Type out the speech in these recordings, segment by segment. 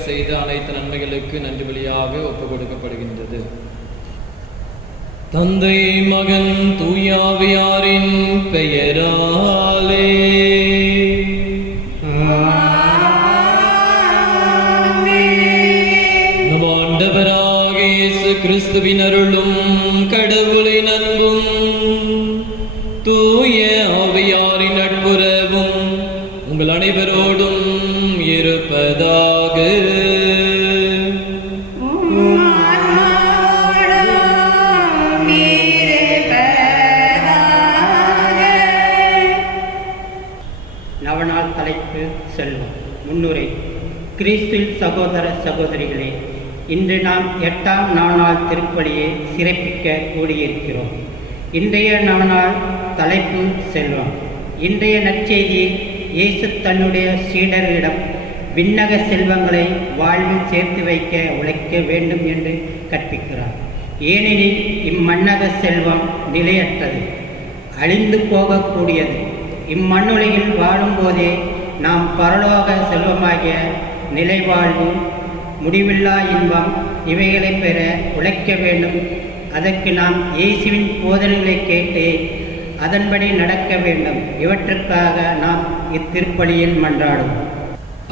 இறைவன் செய்த அனைத்து நன்மைகளுக்கு நன்றி பலியாக ஒப்புக் கொடுக்கப்படுகின்றது. தந்தை மகன் தூயாவியாரின் பெயராலே நம் ஆண்டவராக இயேசு கிறிஸ்துவின் அருளும் கடவுளின் அன்பும் தூய ஆவியாரின் நட்புறவும் உங்கள் அனைவரோடும் இருப்பதாக. நவநாள் தலைப்பு செல்வம். முன்னுரை. கிறிஸ்துவில் சகோதர சகோதரிகளே, இன்று நாம் 8ஆம் நவநாள் திருப்பலியை சிறப்பிக்க கூடியிருக்கிறோம். இன்றைய நவநாள் தலைப்பு செல்வம். இன்றைய நற்செய்தியில் இயேசு தன்னுடைய சீடர்களிடம் விண்ணக செல்வங்களை வாழ்வில் சேர்த்து வைக்க உழைக்க வேண்டும் என்று கற்பிக்கிறார். ஏனெனில் இம்மண்ணக செல்வம் நிலையற்றது, அழிந்து போகக்கூடியது. இம்மண்ணுலகில் வாழும்போதே நாம் பரலோக செல்வமாகிய நிலைவாழ்வு, முடிவில்லா இன்பம் இவைகளை பெற உழைக்க வேண்டும். அதற்கு நாம் இயேசுவின் போதனைகளை கேட்டு அதன்படி நடக்க வேண்டும். இவற்றுக்காக நாம் இத்திருப்பலியில் மன்றாடும்.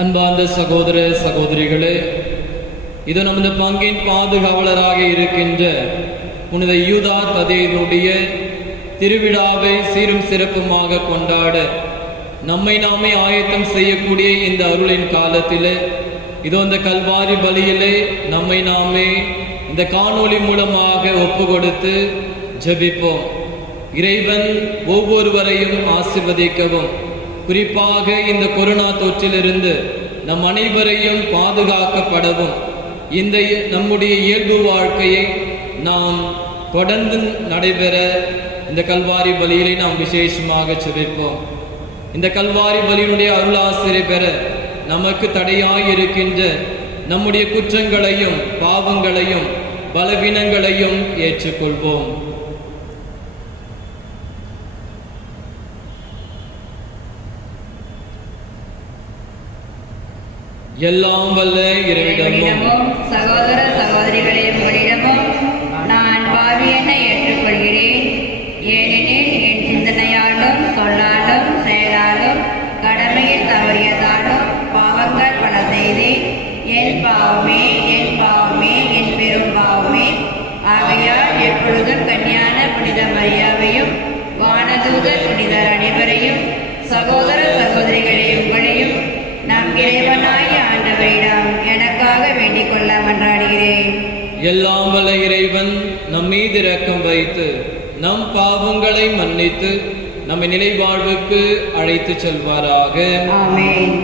அன்பார்ந்த சகோதர சகோதரிகளே, இது நமது பங்கின் பாதுகாவலராக இருக்கின்ற புனித யூதா ததேனுடைய திருவிழாவை சீரும் சிறப்புமாக கொண்டாட நம்மை நாமே ஆயத்தம் செய்யக்கூடிய இந்த அருளின் காலத்திலே இதோ இந்த கல்வாரி பலியிலே நம்மை நாமே இந்த காணொளி மூலமாக ஒப்பு கொடுத்து ஜெபிப்போம். இறைவன் ஒவ்வொருவரையும் ஆசீர்வதிக்கவும், குறிப்பாக இந்த கொரோனா தொற்றிலிருந்து நம் அனைவரையும் பாதுகாக்கப்படவும் இந்த நம்முடைய இயல்பு வாழ்க்கையை நாம் தொடர்ந்து நடைபெற இந்த கல்வாரி பலியிலே நாம் விசேஷமாக ஜெபிப்போம். இந்த கல்வாரி பலியினுடைய அருளாசிரை பெற நமக்கு தடையாயிருக்கின்ற நம்முடைய குற்றங்களையும் பாவங்களையும் பலவீனங்களையும் ஏற்றுக்கொள்வோம். எல்லாம் வல்ல இறைவனிடமும் சகோதர சகோதரிகளே உங்களிடமும் நான் பாவியென ஏற்றுக்கொள்கிறேன். ஏனெனில் என் சிந்தனையாலும் சொல்லாலும் செயலாலும் கடமையில் தவறியதாலும் பாவங்கள் பல செய்தேன். என் பாவமே என் பாவமே என் பெரும் பாவமே. ஆகையால் எப்பொழுதும் கன்னியான புனித மரியாவையும் வானதூதர் புனிதர் அனைவரையும் சகோதர சகோதரிகளே உங்களையும் நம் இறைவனாய ஆண்டவரிடம் எனக்காக வேண்டிக் கொள்ள மன்றாடுகிறேன். எல்லாம் வல்ல இறைவன் நம் மீது இரக்கம் வைத்து நம் பாவங்களை மன்னித்து நம்மை நிலை வாழ்வுக்கு அழைத்து செல்வாராக. ஆமென்.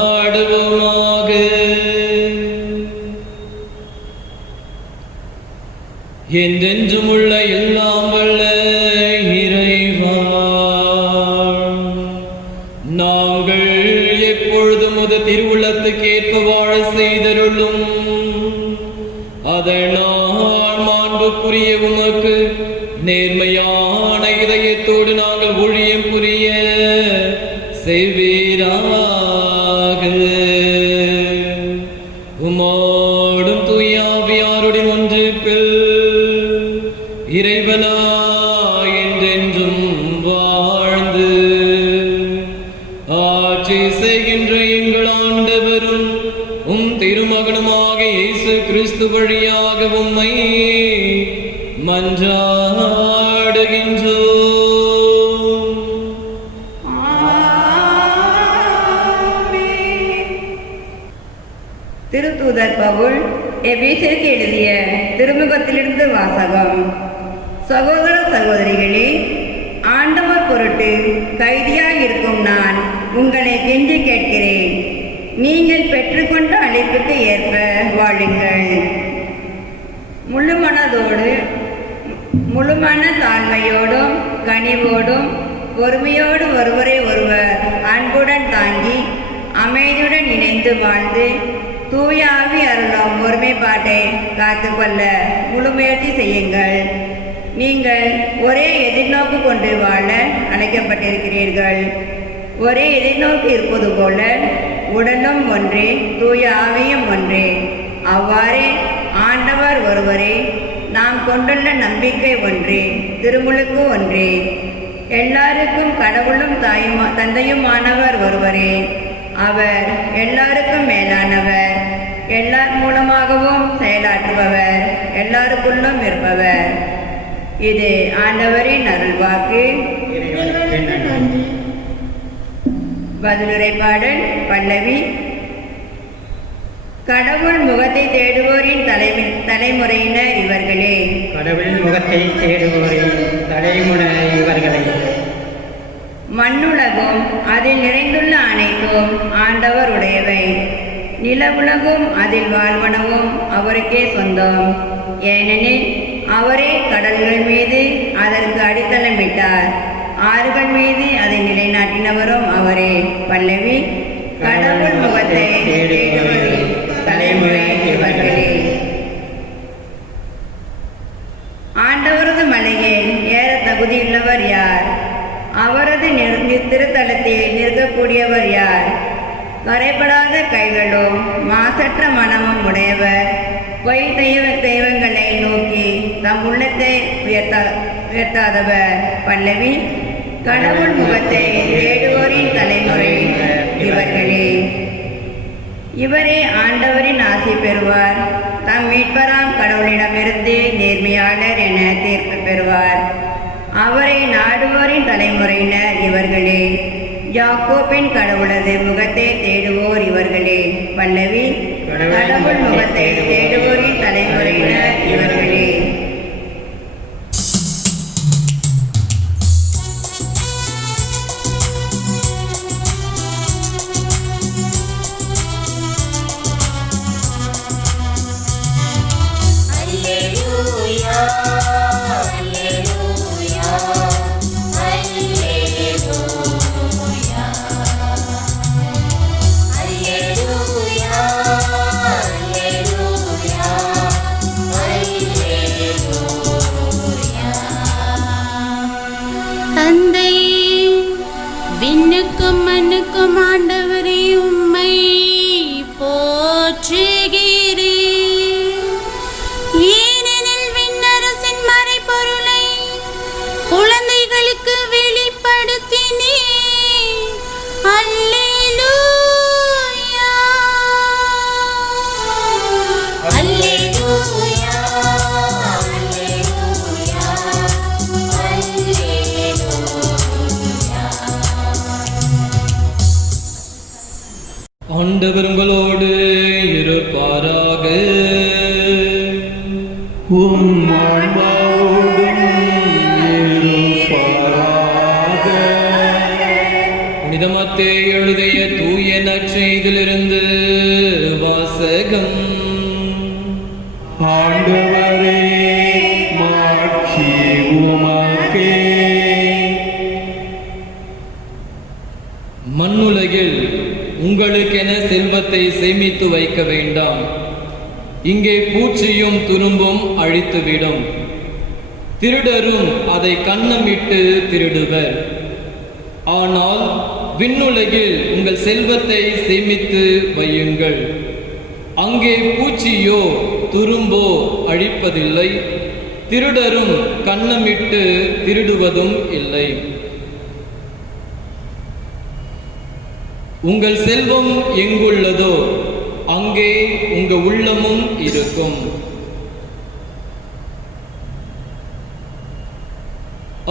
மன்றாடுவோமாக. என்றென்றும் உள்ள எல்லாம் வல்ல இறைவா, நாங்கள் எப்பொழுதும் உமது திருவுள்ளத்துக்கு ஏற்ப வாழ செய்தருளும். அதனால் மாண்புக்குரிய உமக்கு நேர்மையான இதயத்தோடு நாங்கள் ஊழியம் புரிய செய்வீராக. உமோடும் தூயாவியாருடன் ஒன்றிப்பில் இறைவனா என்றென்றும் வாழ்ந்து ஆட்சி செய்கின்ற எங்கள் ஆண்டவரும் திருமகனுமாக இயேசு கிறிஸ்து வழியாக உம்மை மன்றாடுகின்றோம். திருத்தூதர் பவுல் எபேசியருக்கு எழுதிய திருமுகத்திலிருந்து வாசகம். சகோதர சகோதரிகளே, ஆண்டவர் பொருட்டு கைதியாயிருக்கும் நான் உங்களை கெஞ்சி கேட்கிறேன், நீங்கள் பெற்றுக்கொண்ட அழைப்புக்கு ஏற்ப வாழுங்கள். முழு மனதோடு முழுமன தாழ்மையோடும் கனிவோடும் பொறுமையோடு ஒருவரை ஒருவர் அன்புடன் தாங்கி அமைதியுடன் இணைந்து வாழ்ந்து தூய ஆவி அருளும் ஒருமைப்பாட்டை காத்துக்கொள்ள முழு முயற்சி செய்யுங்கள். நீங்கள் ஒரே எதிர்நோக்கு கொண்டு வாழ அழைக்கப்பட்டிருக்கிறீர்கள். ஒரே எதிர்நோக்கு இருப்பது போல உடலும் ஒன்றே, தூய ஆவியும் ஒன்றே. அவ்வாறே ஆண்டவர் ஒருவரே, நாம் கொண்டுள்ள நம்பிக்கை ஒன்றே, திருமுழுக்கு ஒன்றே. எல்லாருக்கும் கடவுளும் தந்தையுமானவர் ஒருவரே. அவர் எல்லாருக்கும் மேலானவர், எல்லார் மூலமாகவும் செயலாற்றுபவர், எல்லாருக்குள்ளும் இருப்பவர். இது ஆண்டவரின் அருள்வாக்கு. பதிலுரை பாடல் பல்லவி. கடவுள் முகத்தை தேடுவோரின் தலைமுறையினர் இவர்களே. கடவுள் முகத்தை தேடுவோரின் தலைமுறை இவர்களே. மண்ணுலகும் அதில் நிறைந்துள்ள அனைத்தும் ஆண்டவர் உடையவை. நிலவுலகும் அதில் வாழ்வனவும் அவருக்கே சொந்தம். ஏனெனில் அவரே கடல்கள் மீது அதற்கு அடித்தளமிட்டார், ஆறுகள் மீது அதை நிலைநாட்டினவரும் அவரே. பல்லவி. கடவுள் முகத்தை தேடுவோரின் தலைமுறை இவர்களே. ஆண்டவரது மலையில் ஏற தகுதியுள்ளவர் யார்? அவரது திருத்தலத்தில் நிற்கக்கூடியவர் யார்? கரைப்படாத கைகளும் மாசற்ற மனமும் உடையவர், பொய் தெய்வங்களை நோக்கி தம் உள்ளத்தை உயர்த்தாதவர். பல்லவி. கடவுள் முகத்தை தேடுவோரின் தலைமுறை இவர்களே. இவரே ஆண்டவரின் ஆசி பெறுவார், தம் மீட்பராம் கடவுளிடமிருந்து நேர்மையாளர் என தீர்ப்பு பெறுவார். அவரை நாடுவோரின் தலைமுறையினர் இவர்களே. யாக்கோபின் கடவுளது முகத்தை தேடுவோர் இவர்களே. பல்லவி. கடவுள் முகத்தை தேடுவோரின் தலைமுறையினர் இவர்களே. விண்ணுக்கும் மண்ணுக்கும் ஆண்டவரே உம்மை போற்றுகிறேன். ஏனெனில் விண்ணரசின் மறைபொருளை குழந்தைகளுக்கு வெளிப்படுத்தினீர். அல்லேலூயா, அல்லேலூயா, அல்லேலூயா, அல்லேலூயா. ஆண்டவர் உங்களோடு இருப்பாராக. உம் ஆன்மாவோடும் இருப்பாராக. புனித மத்தேயு எழுதிய தூய நற்செய்தியிலிருந்து வாசகம். ஆண்டவரே, மாட்சி உமக்கே. மண்ணுலகில் உங்களுக்கென செல்வத்தை சேமித்து வைக்க வேண்டாம். இங்கே பூச்சியும் துரும்பும் அழித்துவிடும், திருடரும் அதை கன்னமிட்டு திருடுவர். ஆனால் விண்ணுலகில் உங்கள் செல்வத்தை சேமித்து வையுங்கள். அங்கே பூச்சியோ துரும்போ அழிப்பதில்லை, திருடரும் கன்னமிட்டு திருடுவதும் இல்லை. உங்கள் செல்வம் எங்குள்ளதோ அங்கே உங்க உள்ளமும் இருக்கும்.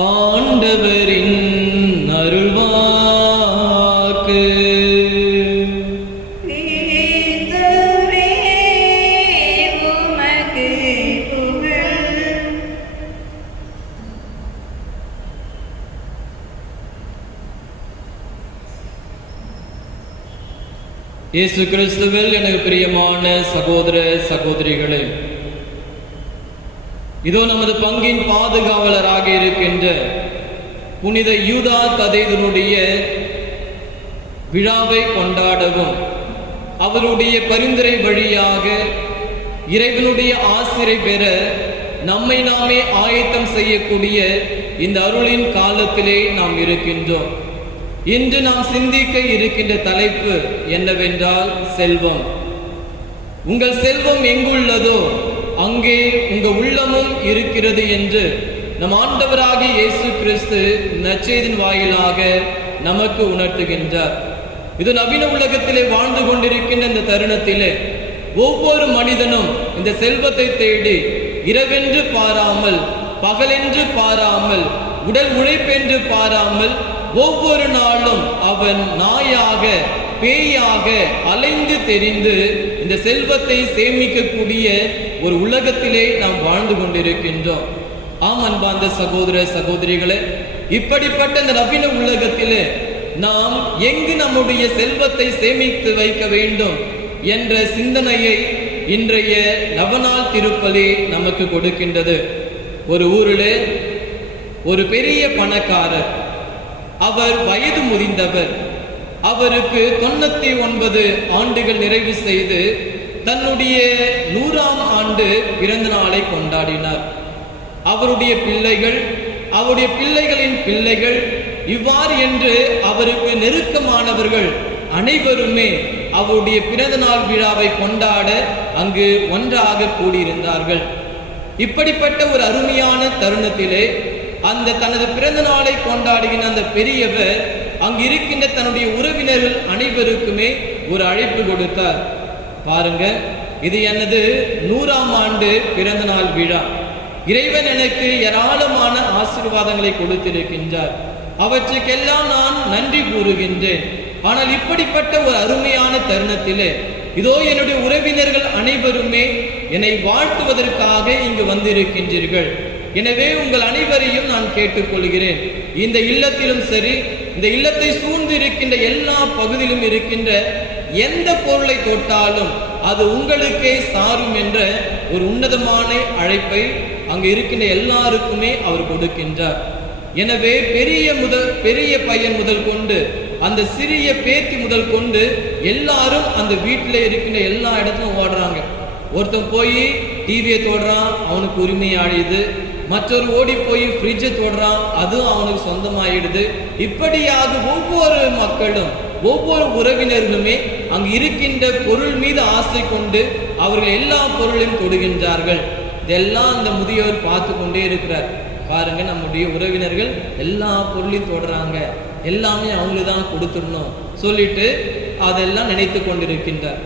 ஆண்டவரின் அருள்வாக்கு. கிறிஸ்துவே உமக்கு புகழ். இயேசு கிறிஸ்துவில் எனக்கு பிரியமான சகோதர சகோதரிகளே, இதோ நமது பங்கின் பாதுகாவலராக இருக்கின்ற புனித யூதா ததேதனுடைய விழாவை கொண்டாடவும் அவருடைய பரிந்துரை வழியாக இறைவனுடைய ஆசிரை பெற நம்மை நாமே ஆயத்தம் செய்யக்கூடிய இந்த அருளின் காலத்திலே நாம் இருக்கின்றோம். இன்று நாம் சிந்திக்க இருக்கின்ற தலைப்பு என்னவென்றால் செல்வம். உங்கள் செல்வம் எங்குள்ளதோ அங்கே உங்க உள்ளமும் இருக்கிறது என்று நம் ஆண்டவராகிய இயேசு கிறிஸ்து நற்செய்தியின் வாயிலாக நமக்கு உணர்த்துகின்றார். இது நவீன உலகத்திலே வாழ்ந்து கொண்டிருக்கின்ற இந்த தருணத்திலே ஒவ்வொரு மனிதனும் இந்த செல்வத்தை தேடி இரவென்று பாராமல், பகலென்று பாராமல், உடல் உழைப்பென்று பாராமல் ஒவ்வொரு நாளும் அவன் நாயாக பேயாக அலைந்து தெரிந்து இந்த செல்வத்தை சேமிக்கக்கூடிய ஒரு உலகத்திலே நாம் வாழ்ந்து கொண்டிருக்கின்றோம். ஆம் அன்பார்ந்த சகோதர சகோதரிகளே, இப்படிப்பட்ட இந்த நவீன உலகத்திலே நாம் எங்கு நம்முடைய செல்வத்தை சேமித்து வைக்க வேண்டும் என்ற சிந்தனையை இன்றைய நவநாள் திருப்பலி நமக்கு கொடுக்கின்றது. ஒரு ஊரிலே ஒரு பெரிய பணக்காரர், அவர் வயது முதிர்ந்தவர். அவருக்கு 99 ஆண்டுகள் நிறைவு செய்து தன்னுடைய 100ஆம் ஆண்டு பிறந்த நாளை கொண்டாடினார். அவருடைய பிள்ளைகள், அவருடைய பிள்ளைகளின் பிள்ளைகள், இவ்வாறு என்று அவருக்கு நெருக்கமானவர்கள் அனைவருமே அவருடைய பிறந்த நாள் விழாவை கொண்டாட அங்கு ஒன்றாக கூடியிருந்தார்கள். இப்படிப்பட்ட ஒரு அருமையான தருணத்திலே அந்த தனது பிறந்த நாளை கொண்டாடுகின்ற அந்த பெரியவர் அங்கு இருக்கின்ற தன்னுடைய உறவினர்கள் அனைவருக்குமே ஒரு அழைப்பு கொடுத்தார். பாருங்க, இது எனது 100ஆம் ஆண்டு பிறந்த நாள் விழா. இறைவன் எனக்கு ஏராளமான ஆசீர்வாதங்களை கொடுத்திருக்கின்றார். அவற்றுக்கெல்லாம் நான் நன்றி கூறுகின்றேன். ஆனால் இப்படிப்பட்ட ஒரு அருமையான தருணத்திலே இதோ என்னுடைய உறவினர்கள் அனைவருமே என்னை வாழ்த்துவதற்காக இங்கு வந்திருக்கின்றீர்கள். எனவே உங்கள் அனைவரையும் நான் கேட்டுக்கொள்கிறேன், இந்த இல்லத்திலும் சரி, இந்த இல்லத்தை சூழ்ந்து இருக்கின்ற எல்லா பகுதியிலும் இருக்கின்ற எந்த பொருளை தொட்டாலும் அது உங்களுக்கே சாரும் என்ற ஒரு உன்னதமான அழைப்பை அங்கு இருக்கின்ற எல்லாருக்குமே அவர் கொடுக்கின்றார். எனவே பெரிய பையன் முதல் கொண்டு அந்த சிறிய பேத்தி முதல் கொண்டு எல்லாரும் அந்த வீட்டில் இருக்கின்ற எல்லா இடத்துலும் ஓடுறாங்க. ஒருத்தன் போய் டிவியை தோடுறான், அவனுக்கு உரிமை ஆழியுது. மற்றொரு ஓடி போய் ஃப்ரிட்ஜை தோடுறான், அதுவும் அவனுக்கு சொந்தமாயிடுது. இப்படியாக ஒவ்வொரு மக்களும், ஒவ்வொரு உறவினர்களுமே அங்கு இருக்கின்ற பொருள் மீது ஆசை கொண்டு அவர்கள் எல்லா பொருளையும் தொடுகின்றார்கள். இதெல்லாம் அந்த முதியவர் பார்த்து கொண்டே இருக்கிறார். பாருங்க, நம்முடைய உறவினர்கள் எல்லா பொருளையும் தொடுறாங்க, எல்லாமே அவங்களுக்கு தான் கொடுத்துடணும் சொல்லிட்டு அதெல்லாம் நினைத்து கொண்டிருக்கின்றார்.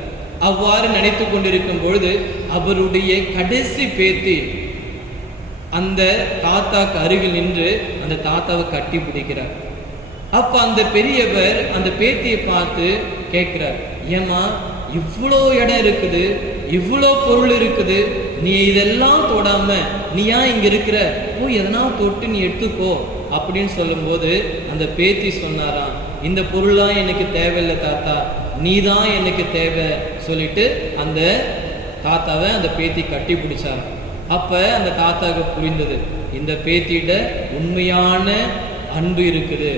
அவ்வாறு நினைத்து கொண்டிருக்கும் பொழுது அவருடைய கடைசி பேத்தி அந்த தாத்தாக்கு அருகில் நின்று அந்த தாத்தாவை கட்டி பிடிக்கிறார். அப்ப அந்த பெரியவர் அந்த பேத்தியை பார்த்து கேட்கிறார், ஏமா இவ்வளோ இடம் இருக்குது, இவ்வளோ பொருள் இருக்குது, நீ இதெல்லாம் தொடாம நீ ஏன் இங்க இருக்கிற, போய் எதனா தொட்டு நீ எடுத்துக்கோ அப்படின்னு சொல்லும்போது அந்த பேத்தி சொன்னாராம், இந்த பொருள்லாம் எனக்கு தேவையில்லை தாத்தா, நீ தான் எனக்கு தேவை சொல்லிட்டு அந்த தாத்தாவை அந்த பேத்தி கட்டி பிடிச்சார். அப்ப அந்த தாத்தாவுக்கு புரிந்தது, இந்த பேத்தியிட உண்மையான அன்பு இருக்குது,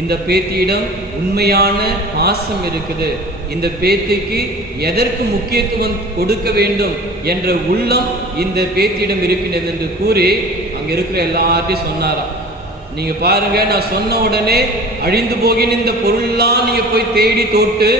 இந்த பேத்தியிடம் உண்மையான பாசம் இருக்குது, இந்த பேத்திக்கு எதற்கு முக்கியத்துவம் கொடுக்க வேண்டும் என்ற உள்ளம் இந்த பேத்தியிடம் இருக்கின்றது என்று கூறி அங்க இருக்கிற எல்லார்ட்டையும் சொன்னாராம், நீங்க பாருங்க, நான் சொன்ன உடனே அழிந்து போகிற இந்த பொருள்லாம் நீங்க போய் தேடி தொட்டு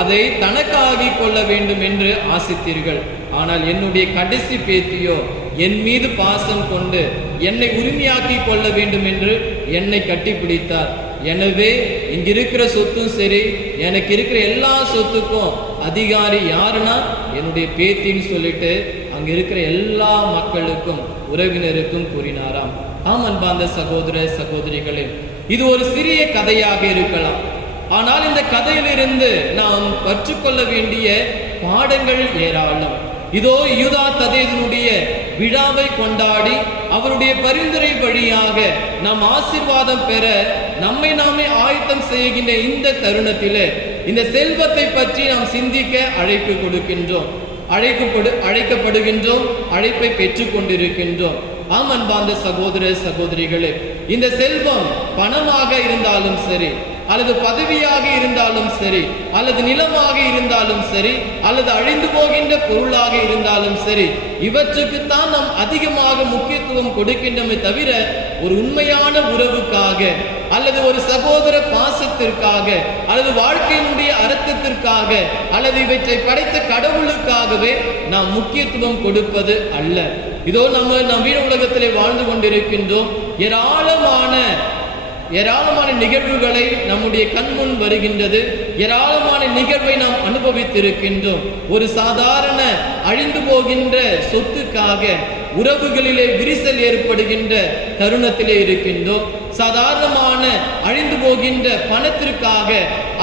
அதை தனக்காகி கொள்ள வேண்டும் என்று ஆசித்தீர்கள். ஆனால் என்னுடைய கடைசி பேத்தியோ என் மீது பாசம் கொண்டு என்னை உரிமையாக்கி கொள்ள வேண்டும் என்று என்னை கட்டி பிடித்தார். எனவே இங்கிருக்கிற சொத்தும் சரி, எனக்கு இருக்கிற எல்லா சொத்துக்கும் அதிகாரி யாருன்னா என்னுடைய பேத்தின்னு சொல்லிட்டு அங்க இருக்கிற எல்லா மக்களுக்கும் உறவினருக்கும் கூறினாராம். ஆம் அன்பார்ந்த சகோதர சகோதரிகளே, இது ஒரு சிறிய கதையாக இருக்கலாம். ஆனால் இந்த கதையிலிருந்து நாம் கற்றுக்கொள்ள வேண்டிய பாடங்கள் ஏராளம். இதோ யூதா ததேயுனுடைய விழாவை கொண்டாடி அவருடைய பரிந்துரை வழியாக நாம் ஆசீர்வாதம் பெற நம்மை நாமே ஆயத்தம் செய்கின்ற இந்த தருணத்திலே இந்த செல்வத்தை பற்றி நாம் சிந்திக்க அழைப்பு கொடுக்கின்றோம், அழைக்கப்படுகின்றோம், அழைப்பை பெற்றுக் கொண்டிருக்கின்றோம். ஆம் அன்பார்ந்த சகோதர சகோதரிகளே, இந்த செல்வம் பணமாக இருந்தாலும் சரி, அல்லது பதவியாக இருந்தாலும் சரி, அல்லது நிலமாக இருந்தாலும் சரி, அல்லது அழிந்து போகின்ற பொருளாக இருந்தாலும் சரி, இவற்றுக்குத்தான் நாம் அதிகமாக முக்கியத்துவம் கொடுக்கின்றமே தவிர ஒரு உண்மையான உறவுக்காக அல்லது ஒரு சகோதர பாசத்திற்காக அல்லது வாழ்க்கையினுடைய அர்த்தத்திற்காக அல்லது இவற்றை படைத்த கடவுளுக்காகவே நாம் முக்கியத்துவம் கொடுப்பது அல்ல. இதோ நம் வீடு உலகத்திலே வாழ்ந்து கொண்டிருக்கின்றோம். ஏராளமான நிகழ்வுகளை நம்முடைய கண்முன் வருகின்றது. ஏராளமான நிகழ்வை நாம் அனுபவித்திருக்கின்றோம். ஒரு சாதாரண அழிந்து போகின்ற சொத்துக்காக உறவுகளிலே விரிசல் ஏற்படுகின்ற தருணத்திலே இருக்கின்றோம். சாதாரணமான அழிந்து போகின்ற பணத்திற்காக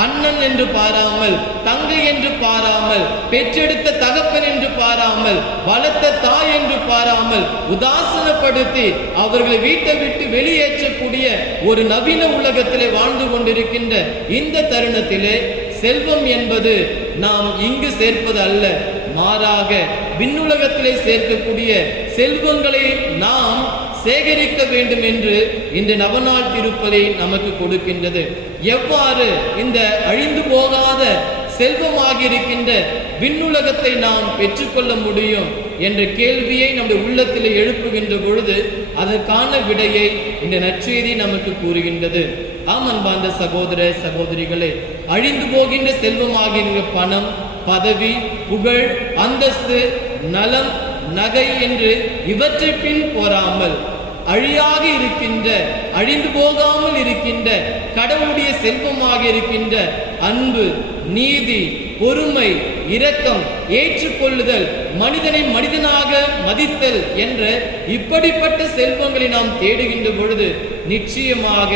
அண்ணன் என்று பாராமல், தங்கை என்று பாராமல், பெற்றெடுத்த தகப்பன் என்று பாராமல், வளர்த்த தாய் என்று பாராமல் உதாசனப்படுத்தி அவர்களை வீட்டை விட்டு வெளியேற்றக்கூடிய ஒரு நவீன உலகத்திலே வாழ்ந்து கொண்டிருக்கின்ற இந்த தருணத்திலே செல்வம் என்பது நாம் இங்கு சேர்ப்பது அல்ல, மாறாக விண்ணுலகத்திலே சேர்க்கக்கூடிய செல்வங்களை நாம் சேகரிக்க வேண்டும் என்று இந்த நவநாள் திருப்பலி நமக்கு கொடுக்கின்றது. எவ்வாறு இந்த அழிந்து போகாத செல்வமாக இருக்கின்ற விண்ணுலகத்தை நாம் பெற்றுக்கொள்ள முடியும் என்ற கேள்வியை நம்முடைய உள்ளத்திலே எழுப்புகின்ற பொழுது அதற்கான விடையை இந்த நற்செய்தி நமக்கு கூறுகின்றது. ஆம் அன்பார்ந்த சகோதர சகோதரிகளே, அழிந்து போகின்ற செல்வமாகின்ற பணம், பதவி, புகழ், அந்தஸ்து, நலம், நகை என்று இவற்றை பின் போராமல் அழியாக இருக்கின்ற, அழிந்து போகாமல் இருக்கின்ற கடவுளுடைய செல்வமாக இருக்கின்ற அன்பு, நீதி, பொறுமை, இரக்கம், ஏற்றுக்கொள்ளுதல், மனிதனை மனிதனாக மதித்தல் என்ற இப்படிப்பட்ட செல்வங்களை நாம் தேடுகின்ற பொழுது நிச்சயமாக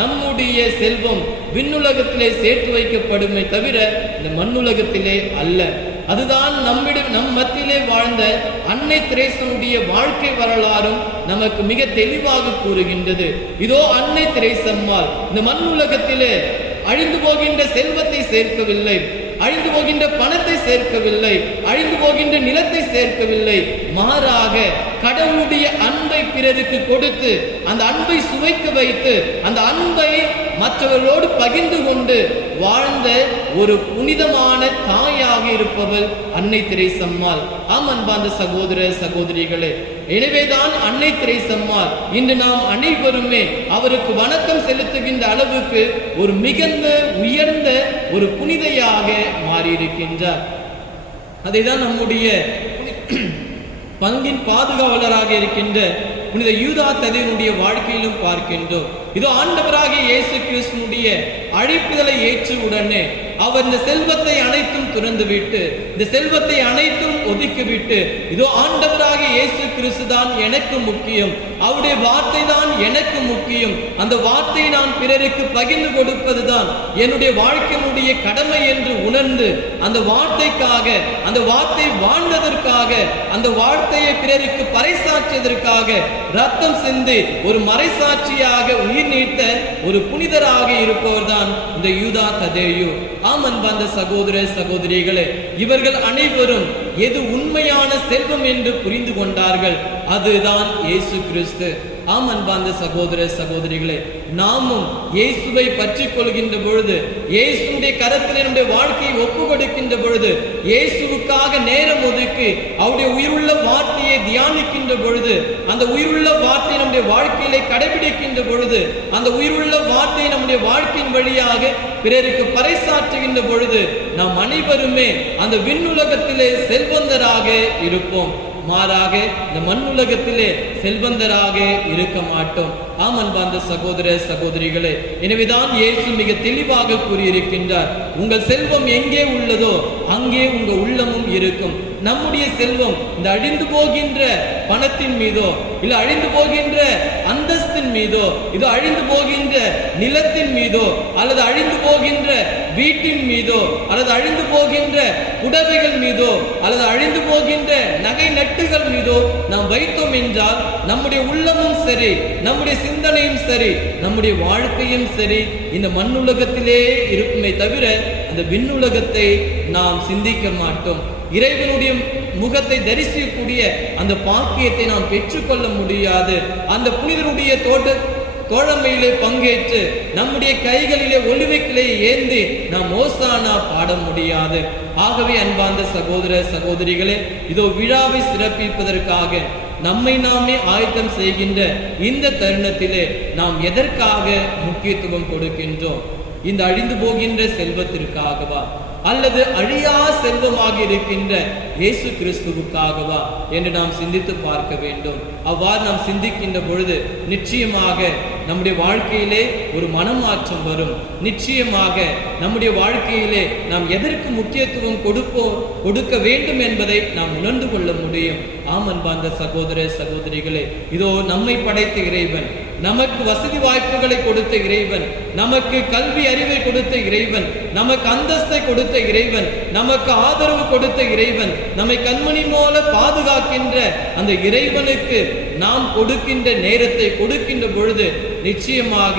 நம்முடைய செல்வம் விண்ணுலகத்திலே சேர்த்து வைக்கப்படுமே தவிர இந்த மண்ணுலகத்திலே அல்ல. அதுதான் நம் மத்தியிலே வாழ்ந்த அன்னை தெரேசாவுடைய வாழ்க்கை வரலாறும் நமக்கு மிக தெளிவாக கூறுகின்றது. இதோ அன்னை தெரேசம்மாள் இந்த மண்ணுலகத்திலே அழிந்து போகின்ற செல்வத்தை சேர்க்கவில்லை, அழிந்து போகின்ற பணத்தை சேர்க்கவில்லை, அழிந்து போகின்ற நிலத்தை சேர்க்கவில்லை, மாறாக கடவுளுடைய அன்பை பிறருக்கு கொடுத்து அந்த அன்பை சுவைக்க வைத்து அந்த அன்பை மற்றவர்களோடு பகிர்ந்து கொண்டு வாழ்ந்த ஒரு புனிதமான தாயாக இருப்பவள் அன்னை தெரேசம்மாள். ஆம் அன்பார்ந்த சகோதர சகோதரிகளே, எனவேதான் அன்னை தெரேசம்மாள் இன்று நாம் அனைவருமே அவருக்கு வணக்கம் செலுத்துகின்ற அளவுக்கு ஒரு மிகுந்த உயர்ந்த ஒரு புனிதையாக மாறியிருக்கின்றார். அதைதான் நம்முடைய பங்கின் பாதுகாவலராக இருக்கின்ற புனித யூதா ததேயுனுடைய வாழ்க்கையிலும் பார்க்கின்றோம். இதோ ஆண்டவராகிய இயேசு கிறிஸ்துவுடைய அழைப்புதலை ஏற்ற உடனே அவர் இந்த செல்வத்தை அனைத்தும் துறந்துவிட்டு, இந்த செல்வத்தை அனைத்தும் ஒதுக்கிவிட்டு, இதோ ஆண்டவராகிய இயேசு கிறிஸ்து தான் எனக்கு முக்கியம், அவருடைய வார்த்தை தான் எனக்கு முக்கியம், அந்த வார்த்தையை நான் பிறருக்கு பகிர்ந்து கொடுப்பதுதான் என்னுடைய வாழ்க்கையினுடைய கடமை என்று உணர்ந்து அந்த வார்த்தைக்காக, அந்த வார்த்தை வாழ்ந்ததற்காக, அந்த வார்த்தையை பிறருக்கு பறைசாற்றியதற்காக ரத்தம் சிந்தி ஒரு மறைசாட்சியாக உயிர் நீத்த ஒரு புனிதராக இருப்பவர் தான் இந்த யூதா ததேயு. ஆம் அன்பார்ந்த சகோதர சகோதரிகளே, இவர்கள் அனைவரும் எது உண்மையான செல்வம் என்று புரிந்து கொண்டார்கள், அதுதான் இயேசு கிறிஸ்து. ஆம் அன்பார்ந்த சகோதர சகோதரிகளே, நாமும் இயேசுவை பற்றி கொள்கின்ற பொழுது, இயேசுடைய கரத்தில் நம்முடைய வாழ்க்கையை ஒப்பு கொடுக்கின்ற பொழுது, இயேசுவுக்காக நேரம் ஒதுக்கி அவருடைய உயிருள்ள வார்த்தையை தியானிக்கின்ற பொழுது, அந்த உயிருள்ள வார்த்தையை நம்முடைய வாழ்க்கையிலே கடைபிடிக்கின்ற பொழுது, அந்த உயிருள்ள வார்த்தையை நம்முடைய வாழ்க்கையின் வழியாக பிறருக்கு பறைசாற்றுகின்ற பொழுது நாம் அனைவருமே அந்த விண்ணுலகத்திலே செல்வந்தராக இருப்போம். மாறாக இந்த மண்ணுலகத்திலே செல்வந்தராக இருக்க மாட்டோம். ஆம் அன்பார்ந்த சகோதர சகோதரிகளே, எனவேதான் இயேசு மிக தெளிவாக கூறியிருக்கின்றார், உங்கள் செல்வம் எங்கே உள்ளதோ அங்கே உங்க உள்ளமும் இருக்கும். நம்முடைய செல்வம் இந்த அழிந்து போகின்ற பணத்தின் மீதோ, இல்ல அழிந்து போகின்ற அந்தஸ்தின் மீதோ, இது அழிந்து போகின்ற நிலத்தின் மீதோ, அல்லது அழிந்து போகின்ற வீட்டின் மீதோ, அல்லது அழிந்து போகின்ற புடவைகள் மீதோ, அல்லது அழிந்து போகின்ற நகை நட்டுகள் மீதோ நாம் வைத்தோம் என்றால் நம்முடைய உள்ளமும் சரி, நம்முடைய சிந்தனையும் சரி, நம்முடைய வாழ்க்கையும் சரி இந்த மண்ணுலகத்திலே இருக்குமே தவிர அந்த விண்ணுலகத்தை நாம் சிந்திக்க மாட்டோம். இறைவனுடைய முகத்தை தரிசிக்கக்கூடிய அந்த பாக்கியத்தை நாம் பெற்றுக்கொள்ள முடியாது. அந்த புனிதருடைய தோழமையிலே பங்கேற்று நம்முடைய கைகளிலே ஒலிவைக்கிலே ஏந்தி நாம் ஓசானா பாட முடியாது. ஆகவே அன்பார்ந்த சகோதர சகோதரிகளே, இதோ விழாவை சிறப்பிப்பதற்காக நம்மை நாமே ஆயத்தம் செய்கின்ற இந்த தருணத்திலே நாம் எதற்காக முக்கியத்துவம் கொடுக்கின்றோம்? இந்த அழிந்து போகின்ற செல்வத்திற்காகவா, அல்லது அழியா செல்வமாக இருக்கின்ற இயேசு கிறிஸ்துவுக்காகவா என்று நாம் சிந்தித்து பார்க்க வேண்டும். அவ்வாறு நாம் சிந்திக்கின்ற பொழுது நிச்சயமாக நம்முடைய வாழ்க்கையிலே ஒரு மனமாற்றம் வரும். நிச்சயமாக நம்முடைய வாழ்க்கையிலே நாம் எதற்கு முக்கியத்துவம் கொடுக்க வேண்டும் என்பதை நாம் உணர்ந்து கொள்ள முடியும். ஆம் அன்பார்ந்த சகோதர சகோதரிகளே, இதோ நம்மை படைத்த இறைவன், நமக்கு வசதி வாய்ப்புகளை கொடுத்த இறைவன், நமக்கு கல்வி அறிவை கொடுத்த இறைவன், நமக்கு அந்தஸ்தை கொடுத்த இறைவன், நமக்கு ஆதரவு கொடுத்த இறைவன், நம்மை கண்மணி போல பாதுகாக்கின்ற அந்த இறைவனுக்கு நாம் கொடுக்கின்ற நேரத்தை கொடுக்கின்ற பொழுது நிச்சயமாக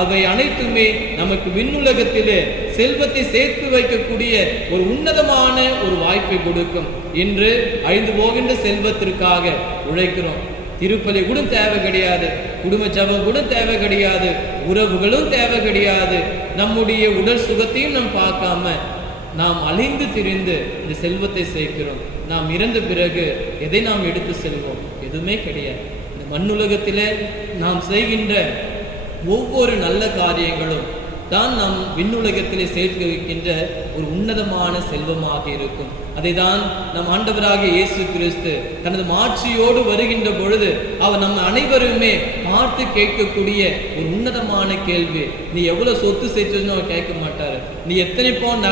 அவை அனைத்துமே நமக்கு விண்ணுலகத்திலே செல்வத்தை சேர்த்து வைக்கக்கூடிய ஒரு உன்னதமான ஒரு வாய்ப்பை கொடுக்கும். இன்று அழிந்து போகின்ற செல்வத்திற்காக உழைக்கிறோம். திருப்பலி கூட தேவை கிடையாது, குடும்ப ஜபம் கூட தேவை கிடையாது, உறவுகளும் தேவை கிடையாது. நம்முடைய உடல் சுகத்தையும் நாம் பார்க்காம நாம் அழிந்து திரிந்து இந்த செல்வத்தை சேர்க்கிறோம். நாம் இறந்த பிறகு எதை நாம் எடுத்து செல்வோம்? எதுவுமே கிடையாது. இந்த மண்ணுலகத்திலே நாம் செய்கின்ற ஒவ்வொரு நல்ல காரியங்களும் தான் நாம் விண்ணுலகத்திலே சேர்த்து வைக்கின்ற ஒரு உன்னதமான செல்வமாக இருக்கும். அதை தான் நம் ஆண்டவராகிய இயேசு கிறிஸ்து தனது மாட்சியோடு வருகின்ற பொழுது அவர் நம்ம அனைவருமே பார்த்து கேட்கக்கூடிய ஒரு உன்னதமான கேள்வி, நீ எவ்வளவு சொத்து சேர்த்து வச்சுன்னு அவர் கேட்க மாட்டாரு. நீ எத்தனை பவுன்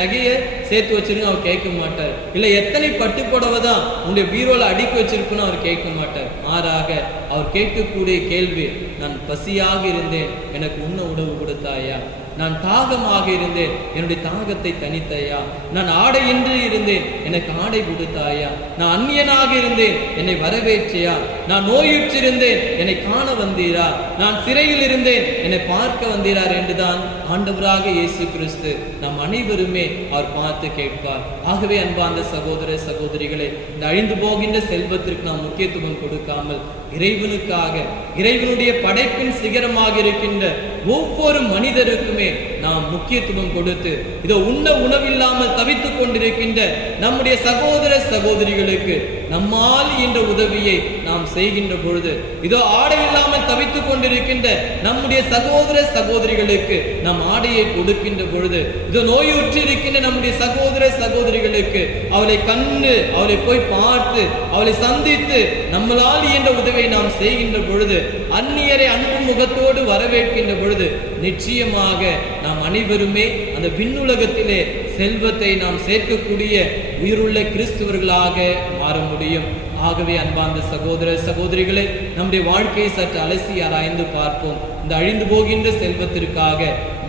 நகையை சேர்த்து வச்சிருக்க அவர் கேட்க மாட்டார். இல்லை எத்தனை பட்டு புடவை தான் உன்னுடைய பீரோல அடுக்கி வச்சிருக்குன்னு அவர் கேட்க மாட்டார். மாறாக அவர் கேட்கக்கூடிய கேள்வி, நான் பசியாக இருந்தேன், எனக்கு உண்ண உணவு கொடுத்தாயா? நான் தாகமாக இருந்தேன், என்னுடைய தாகத்தை தனித்தாயா? நான் ஆடையின்றி இருந்தேன், எனக்கு ஆடை கொடுத்தாயா? நான் அந்நியனாக இருந்தேன், என்னை வரவேற்றியா? நான் நோயுற்றிருந்தேன், என்னை காண வந்தீரா? நான் சிறையில் இருந்தேன், என்னை பார்க்க வந்தீரார் என்றுதான் ஆண்டவராக இயேசு கிறிஸ்து நாம் அனைவருமே அவர் பார்த்து கேட்பார். ஆகவே அன்பார்ந்த சகோதர சகோதரிகளே, இந்த அழிந்து போகின்ற செல்வத்திற்கு நாம் முக்கியத்துவம் கொடுக்காமல் இறைவனுக்காக, இறைவனுடைய படைப்பின் சிகரமாக இருக்கின்ற ஒவ்வொரு மனிதருக்குமே நாம் முக்கியத்துவம் கொடுத்து, இதோ உண்ண உணவில்லாமல் தவித்துக் கொண்டிருக்கின்ற நம்முடைய சகோதர சகோதரிகளுக்கு நம்மால் என்ற உதவியை நாம் செய்கின்ற பொழுது, இதோ ஆடை இல்லாமல் தவித்துக் கொண்டிருக்கின்ற நம்முடைய சகோதர சகோதரிகளுக்கு நாம் ஆடையை கொடுக்கின்ற பொழுது, இதோ நோயுற்றி இருக்கின்ற நம்முடைய சகோதர சகோதரிகளுக்கு அவளை கண்டு அவளை போய் பார்த்து அவளை சந்தித்து நம்மளால் என்ற உதவியை நாம் செய்கின்ற பொழுது, அந்நியரை அன்பு முகத்தோடு வரவேற்கின்ற பொழுது நிச்சயமாக நாம் அனைவருமே அந்த விண்ணுலகத்திலே செல்வத்தை நாம் சேர்க்கக்கூடிய உயிருள்ள கிறிஸ்துவர்களாக மாற முடியும். ஆகவே அன்பார்ந்த சகோதர சகோதரிகளை, நம்முடைய வாழ்க்கையை சற்று அலசி ஆராய்ந்து பார்ப்போம். இந்த அழிந்து போகின்ற செல்வத்திற்காக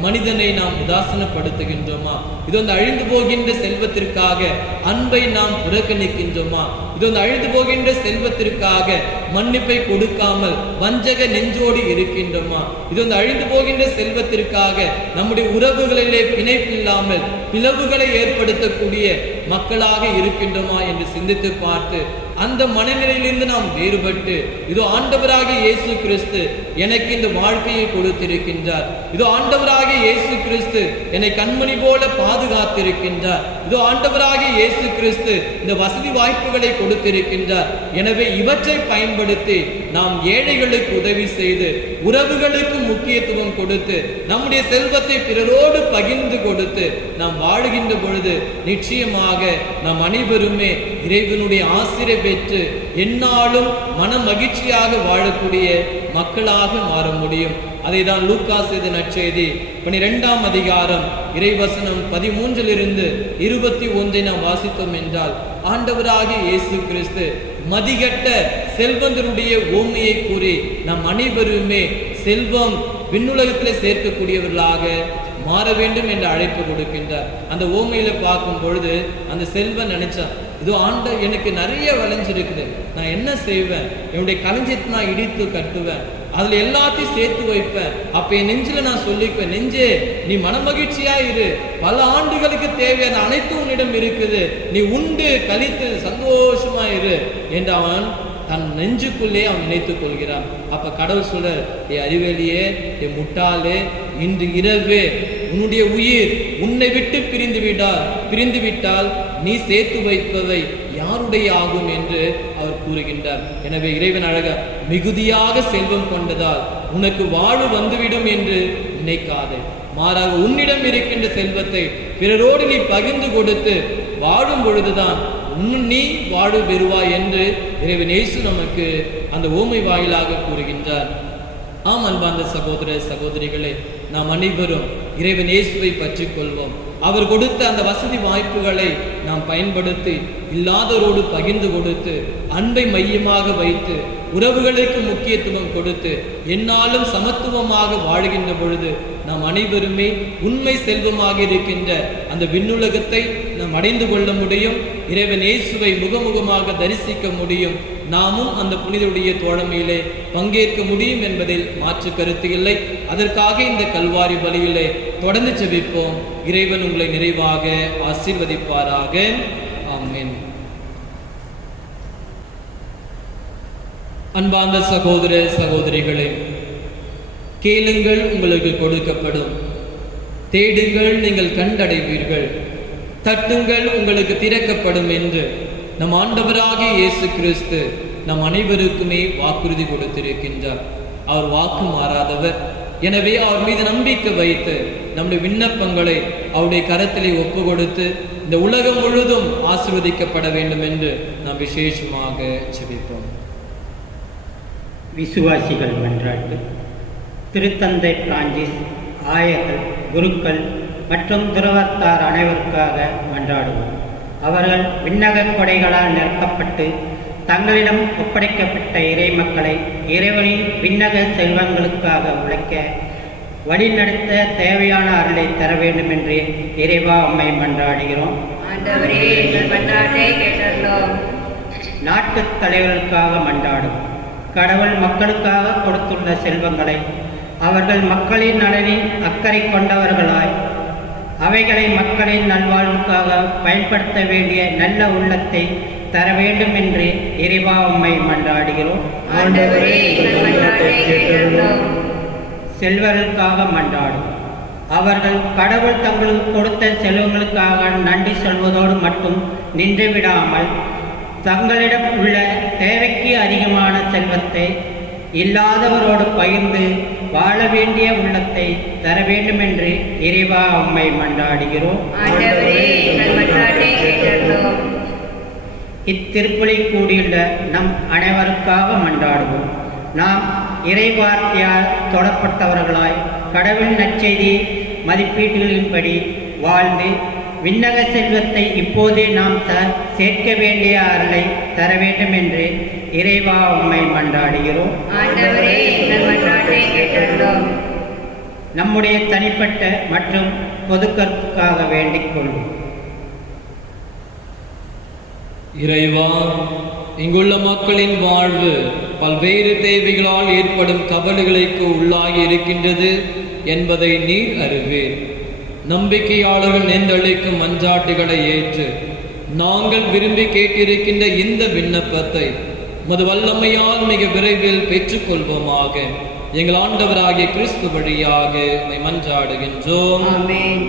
மனிதனை நாம் உதாசனப்படுத்துகின்றோமா? இது வந்து அழிந்து போகின்ற செல்வத்திற்காக அன்பை நாம் புறக்கணிக்கின்றோமா? இது வந்து அழிந்து போகின்ற செல்வத்திற்காக மன்னிப்பை கொடுக்காமல் வஞ்சக நெஞ்சோடு இருக்கின்றோமா? இது வந்து அழிந்து போகின்ற செல்வத்திற்காக நம்முடைய உறவுகளிலே பிணைப்பில்லாமல் பிளவுகளை ஏற்படுத்தக்கூடிய மக்களாக இருக்கின்றோமா என்று சிந்தித்து பார்த்து அந்த மனநிலையிலிருந்து நாம் வேறுபட்டு, இதோ ஆண்டவராகிய இயேசு கிறிஸ்து எனக்கு இந்த வாழ்க்கையை கொடுத்திருக்கின்றார், இதோ ஆண்டவராகிய இயேசு கிறிஸ்து என்னை கண்மணி போல பாதுகாத்திருக்கின்றார், இதோ ஆண்டவராகிய இயேசு கிறிஸ்து இந்த வசதி வாய்ப்புகளை கொடுத்திருக்கின்றார், எனவே இவற்றை பயன்படுத்தி நாம் ஏழைகளுக்கு உதவி செய்து உறவுகளுக்கு முக்கியத்துவம் கொடுத்து நம்முடைய செல்வத்தை பிறரோடு பகிர்ந்து கொடுத்து நாம் வாழுகின்ற பொழுது நிச்சயமாக நாம் அனைவருமே இறைவனுடைய ஆசிரை பெற்று எந்நாளும் மன மகிழ்ச்சியாக வாழக்கூடிய மக்களாக மாற முடியும். அதை தான் லூக்கா செய்த நற்செய்தி 12ஆம் அதிகாரம் இறைவசனம் 13 21 நாம் வாசித்தோம் என்றால், ஆண்டவராகிய இயேசு கிறிஸ்து மதிகட்ட செல்வந்தருடைய ஓமையை கூறி நம் அனைவருமே செல்வம் விண்ணுலகத்திலே சேர்க்கக்கூடியவர்களாக மாற வேண்டும் என்று அழைப்பு கொடுக்கின்றார். அந்த ஓமையில பார்க்கும் பொழுது அந்த செல்வன் நினைச்சான், இதோ எனக்கு நிறைய விளைஞ்சிருக்குது, நான் என்ன செய்வேன், என்னுடைய களஞ்சியத்தை நான் இடித்து கட்டுவேன், அதுல எல்லாத்தையும் சேர்த்து வைப்பேன், அப்ப என் நெஞ்சில நான் சொல்லிக்குவேன், நெஞ்சே நீ மனமகிழ்ச்சியா இரு, பல ஆண்டுகளுக்கு தேவையான அனைத்து உன்னிடம் இருக்குது, நீ உண்டு கழித்து சந்தோஷமா இரு என்று அவன் தன் நெஞ்சுக்குள்ளே அவன் நினைத்துக் கொள்கிறான். அப்ப கடவுள் சொல்ற, ஏ அறிவேலியே, ஏ முட்டாளே, இன்று இரவே உன்னுடைய உயிர் உன்னை விட்டு பிரிந்து விட்டால் நீ சேர்த்து வைப்பவை யாருடைய ஆகும் என்று அவர் கூறுகின்றார். எனவே இறைவன் அழக மிகுதியாக செல்வம் கொண்டதால் உனக்கு வாழ்வு வந்துவிடும் என்று நினைக்காதே, மாறாக உன்னிடம் இருக்கின்ற செல்வத்தை பிறரோடு நீ பகிர்ந்து கொடுத்து வாழும் பொழுதுதான் நீ வாழ்வு பெறுவாய் என்று இறைவன் இயேசு நமக்கு அந்த ஓமை வாயிலாக கூறுகின்றார். ஆம் அன்பார்ந்த சகோதர சகோதரிகளே, நாம் அனைவரும் இறைவன் இயேசுவை பற்றி கொள்வோம். அவர் கொடுத்த அந்த வசதி வாய்ப்புகளை நாம் பயன்படுத்தி இல்லாதவரோடு பகிர்ந்து கொடுத்து அன்பை மையமாக வைத்து உறவுகளுக்கு முக்கியத்துவம் கொடுத்து எந்நாளும் சமத்துவமாக வாழ்கின்ற பொழுது நாம் அனைவருமே உண்மை செல்வமாக இருக்கின்ற அந்த விண்ணுலகத்தை நாம் அடைந்து கொள்ள முடியும். இறைவன் இயேசுவை முகமுகமாக தரிசிக்க முடியும். நாமும் அந்த புனிதருடைய தோழமையிலே பங்கேற்க முடியும் என்பதில் மாற்று கருத்து இல்லை. அதற்காக இந்த கல்வாரி பலியிலே தொடர்ந்து ஜெபிப்போம். இறைவன் உங்களை நிறைவாக ஆசீர்வதிப்பாராக. ஆமென். அன்பார்ந்த சகோதர சகோதரிகளே, கேளுங்கள் உங்களுக்கு கொடுக்கப்படும், தேடுங்கள் நீங்கள் கண்டடைவீர்கள், தட்டுங்கள் உங்களுக்கு திறக்கப்படும் என்று நம் ஆண்டவராகிய இயேசு கிறிஸ்து நம் அனைவருக்குமே வாக்குறுதி கொடுத்திருக்கின்றார். அவர் வாக்கு மாறாதவர். எனவே அவர் மீது நம்பிக்கை வைத்து நம்முடைய விண்ணப்பங்களை அவருடைய கரத்திலே ஒப்பு கொடுத்து இந்த உலகம் முழுதும் ஆசீர்வதிக்கப்பட வேண்டும் என்று நாம் விசேஷமாக ஜெபிப்போம். விசுவாசிகள் மன்றாட்டு. திருத்தந்தை பிரான்சிஸ், ஆயர்கள், குருக்கள் மற்றும் துறவர்த்தார் அனைவருக்காக மன்றாடுவோம். அவர்கள் விண்ணக கொடைகளால் நிரப்பப்பட்டு தங்களிடம் ஒப்படைக்கப்பட்ட இறை மக்களை இறைவனின் விண்ணக செல்வங்களுக்காக உழைக்க வழிநடத்த தேவையான அருளை தர வேண்டும் என்று இறைவா உம்மை மன்றாடுகிறோம். நாட்டு தலைவர்களுக்காக மன்றாடும். கடவுள் மக்களுக்காக கொடுத்துள்ள செல்வங்களை அவர்கள் மக்களின் நலனில் அக்கறை கொண்டவர்களாய் அவைகளை மக்களின் நல்வாழ்வுக்காக பயன்படுத்த வேண்டிய நல்ல உள்ளத்தை தர வேண்டும் என்று இறைவா உம்மை மன்றாடுகிறோம். செல்வர்களுக்காக மன்றாடும். அவர்கள் கடவுள் தங்களுக்கு கொடுத்த செல்வங்களுக்காக நன்றி சொல்வதோடு மட்டும் நின்று விடாமல் தங்களிடம் உள்ள தேவைக்கு அதிகமான செல்வத்தை இல்லாதவரோடு பகிர்ந்து வாழ வேண்டிய உள்ளத்தை தர வேண்டும் என்று இறைவா உம்மை மன்றாடுகிறோம். இத்திருப்பலி கூடியுள்ள நம் அனைவருக்காக மன்றாடுவோம். நாம் இறைவார்த்தையால் தொடப்பட்டவர்களாய் கடவுள் நற்செய்தி மதிப்பீடுகளின்படி வாழ்ந்து விண்ணக செல்வத்தை இப்போதே நாம் சேர்க்க வேண்டிய அருளை தர வேண்டும் என்று இறைவா உம்மை மன்றாடுகிறோம். நம்முடைய தனிப்பட்ட மற்றும் பொதுக்கருத்துக்காக வேண்டிக் கொள்வோம். இறைவா, இங்குள்ள மக்களின் வாழ்வு பல்வேறு தேவைகளால் ஏற்படும் கவலைகளுக்கு உள்ளாகி இருக்கின்றது என்பதை நீர் அறிவீர். நம்பிக்கையாளர்கள் நேர்ந்தளிக்கும் மன்றாட்டுகளை ஏற்று நாங்கள் விரும்பி கேட்டிருக்கின்ற இந்த விண்ணப்பத்தை மது வல்லமையால் மிக விரைவில் பெற்றுக்கொள்வோமாக. எங்கள் ஆண்டவராகிய கிறிஸ்து வழியாக மன்றாடுகின்றோம். ஆமென்.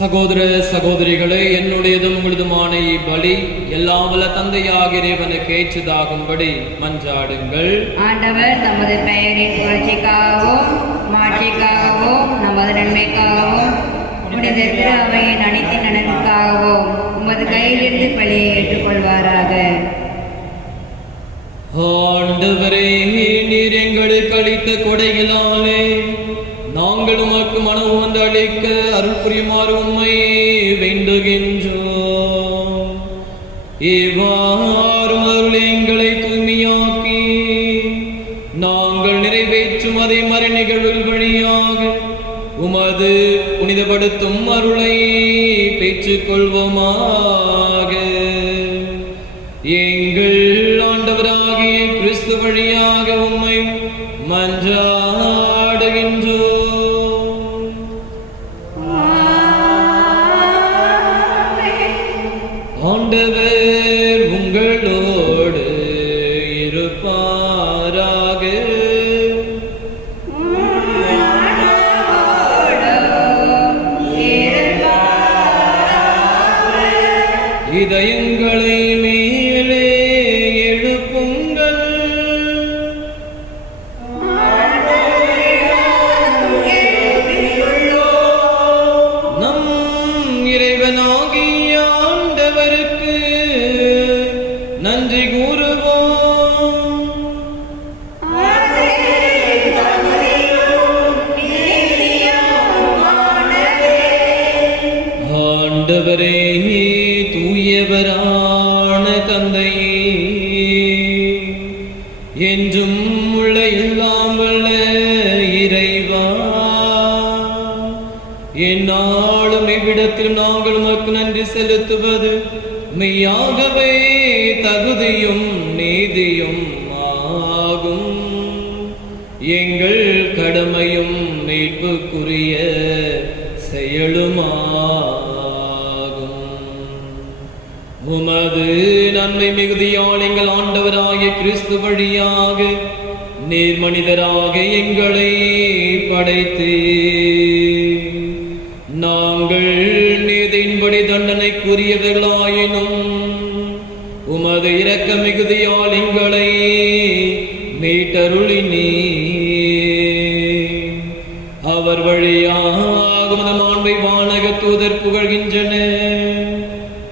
சகோதர சகோதரிகளே, என்னுடையதும் உங்களுதுமான இப்பலி எல்லாம் வல்ல தந்தையாக இறைவனுக்கு ஏற்றதாகும்படி மன்றாடுங்கள். ஆண்டவர் தமது பெயரின் புகழ்ச்சிக்காகவும் மாட்சிக்காகவும் நமது நன்மைக்காகவும் உம்முடைய திரு அவையின் அனைத்து நலனுக்காகவும் உமது கையிலிருந்து பலியை ஏற்றுக்கொள்வாராக. ஆண்டவரே, நீர் எங்களுக்கு அளித்த கொடைகளாலே நாங்கள் உமக்கு மனம் வந்து அளிக்க அருள் புரியுமாறு உம்மை வேண்டுகின்றோம். இவ்வாறு அருள் எங்களை தூய்மையாக்கி நாங்கள் நிறைவேற்றும் அதே மறை நிகழ்வுகள் வழியாக உமது புனிதப்படுத்தும் அருளை பெற்றுக் கொள்வோமாக. எங்கள் ஆண்டவராகிய கிறிஸ்து வழியாக உம்மை மன்றாடுகின்றோம். ஆண்டவர் உங்களோடு இருப்பாராக. இதயங்களை மேலே எழுப்புங்கள். நம் இறைவனாகிய ஆண்டவருக்கு நன்றி கூறுவோம். ஆண்டவரே, தூயவரான தந்தையே, என்றும் உள்ள எல்லாம் வல்ல இறைவா, எந்நாளும் இவ்விடத்தில் நாங்கள் உமக்கு நன்றி செலுத்துவது மெய்யாகவே தகுதியும் நீதியும் ஆகும். எங்கள் கடமையும் மீட்புக்குரிய செயலுமாகும். உமது நன்மை மிகுதியால் எங்கள் ஆண்டவராகிய கிறிஸ்து வழியாக நீர் மனிதராக எங்களை படைத்து நாங்கள் நீதியின்படி தண்டனைக்குரியவர்களாயினும் உமது இரக்க மிகுதியால் எங்களை மீட்டருளினீ. அவர் வழியாக உமது மாண்பை வானக தூதர் புகழ்கின்றன.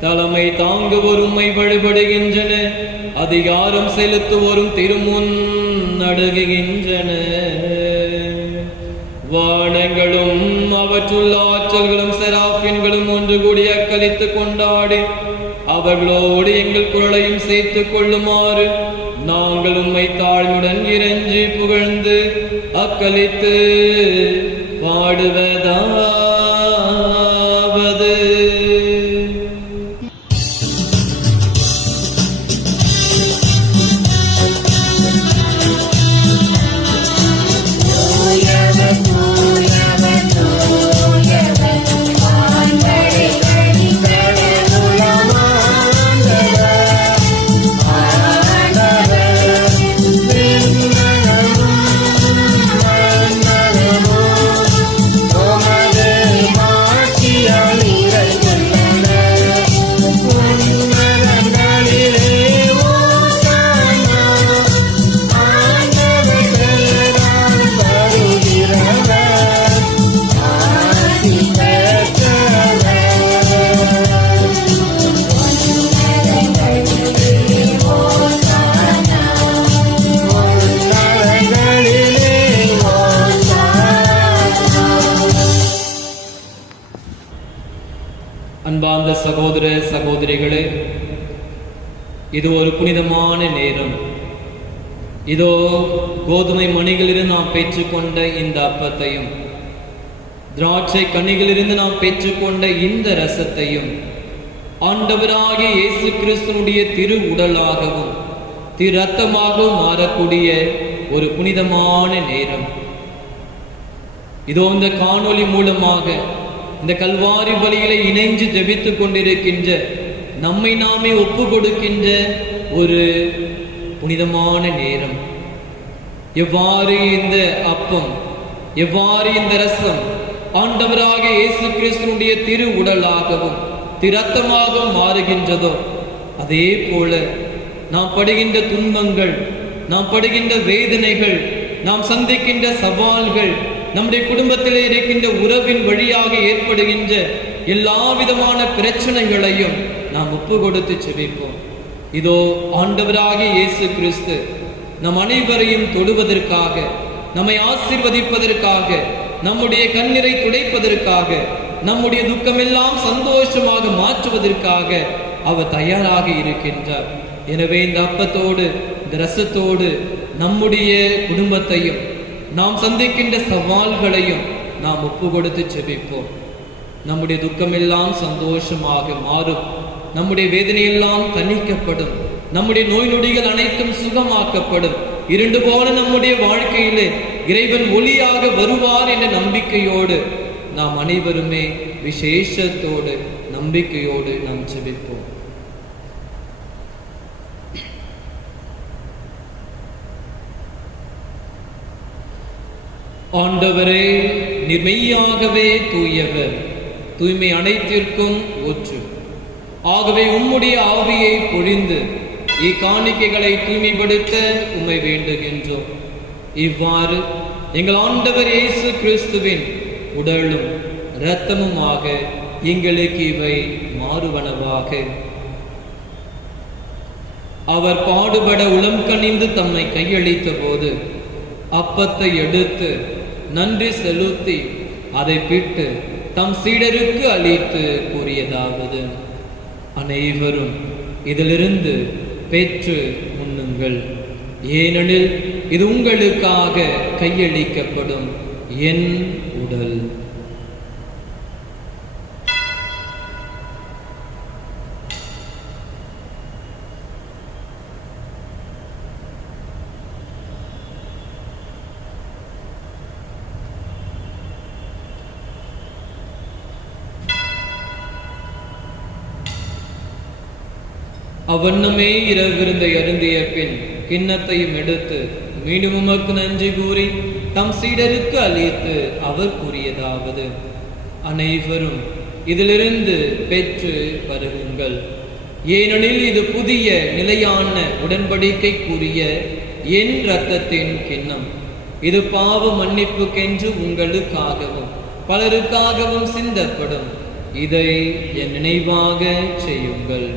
தலைமை தாங்குவோர் உம்மை வழிபடுகின்றன. அதிகாரம் செலுத்துவோரும் திருமுன் நடுங்குகின்றன. வானங்களும் அவற்றுள்ள ஆற்றல்களும் செராபின்களும் ஒன்று கூடி அக்களித்து கொண்டாடி அவர்களோடு எங்கள் குரலையும் சேர்த்துக் கொள்ளுமாறு நாங்கள் உம்மை தாழ்வுடன் இறைஞ்சி புகழ்ந்து அக்களித்து பாடுவதாவது. அன்பார்ந்த சகோதர சகோதரிகளே, இது ஒரு புனிதமான நேரம். இதோ கோதுமை மணிகளிலிருந்து நாம் பெற்றுக்கொண்ட இந்த அப்பத்தையும் திராட்சை கனிகளிலிருந்து நாம் பெற்றுக்கொண்ட இந்த ரசத்தையும் ஆண்டவராகிய இயேசு கிறிஸ்துனுடைய திரு உடலாகவும் திரு ரத்தமாகவும் மாறக்கூடிய ஒரு புனிதமான நேரம். இதோ இந்த காணொளி மூலமாக இந்த கல்வாரி பலியிலே இணைஞ்சு ஜெபித்துக் கொண்டிருக்கின்ற நம்மை நாமே ஒப்பு கொடுக்கின்ற ஒரு புனிதமான நேரம். எவ்வாறு இந்த அப்பம், எவ்வாறு இந்த ரசம் ஆண்டவராக இயேசு கிறிஸ்துவினுடைய திரு உடலாகவும் திரத்தமாகவும் மாறுகின்றதோ, அதே போல நாம் படுகின்ற துன்பங்கள், நாம் படுகின்ற வேதனைகள், நாம் சந்திக்கின்ற சவால்கள், நம்முடைய குடும்பத்திலே இருக்கின்ற உறவின் வழியாக ஏற்படுகின்ற எல்லா விதமான பிரச்சனைகளையும் நாம் ஒப்பு கொடுத்து செபிப்போம். இதோ ஆண்டவராகிய இயேசு கிறிஸ்து நம் அனைவரையும் தொடுவதற்காக, நம்மை ஆசீர்வதிப்பதற்காக, நம்முடைய கண்ணீரை துடைப்பதற்காக, நம்முடைய துக்கமெல்லாம் சந்தோஷமாக மாற்றுவதற்காக அவர் தயாராக இருக்கின்றார். எனவே இந்த அப்பத்தோடு, இந்த ரசத்தோடு நம்முடைய குடும்பத்தையும் நாம் சந்திக்கின்ற சவால்களையும் நாம் ஒப்பு கொடுத்து செபிப்போம். நம்முடைய துக்கமெல்லாம் சந்தோஷமாக மாறும், நம்முடைய வேதனையெல்லாம் தணிக்கப்படும், நம்முடைய நோய் நொடிகள் அனைத்தும் சுகமாக்கப்படும். இருண்டு போல நம்முடைய வாழ்க்கையிலே இறைவன் ஒளியாக வருவார் என்ற நம்பிக்கையோடு நாம் அனைவருமே விசேஷத்தோடு நம்பிக்கையோடு நாம் செபிப்போம். ஆண்டவரே, நீர் மெய்யாகவே தூயவர், தூய்மை அனைத்திற்கும் ஊற்று. ஆகவே உம்முடைய ஆவியை பொழிந்து இக்காணிக்கைகளை தூய்மைப்படுத்த உம்மை வேண்டுகின்றோம். இவ்வாறு எங்கள் ஆண்டவர் இயேசு கிறிஸ்துவின் உடலும் இரத்தமுமாக எங்களுக்கு இவை மாறுவனவாக. அவர் பாடுபட உளம் கனிந்து தம்மை கையளித்த போது அப்பத்தை எடுத்து நன்றி செலுத்தி அதை பிட்டு தம் சீடருக்கு அளித்து கூறியதாவது: அனைவரும் இதிலிருந்து பெற்று உண்ணுங்கள், ஏனெனில் இது உங்களுக்காக கையளிக்கப்படும் என் உடல். அவ்வண்ணமே இரவிருந்தை அருந்திய பின் கிண்ணத்தையும் எடுத்து மீண்டும் உமக்கு நன்றி கூறி தம் சீடருக்கு அளித்து அவர் கூறியதாவது: அனைவரும் இதிலிருந்து பெற்று பருகுங்கள், ஏனெனில் இது புதிய நிலையான உடன்படிக்கைக்குரிய என் இரத்தத்தின் கிண்ணம். இது பாவ மன்னிப்புக்கென்று உங்களுக்காகவும் பலருக்காகவும் சிந்தப்படும். இதை என் நினைவாக செய்யுங்கள்.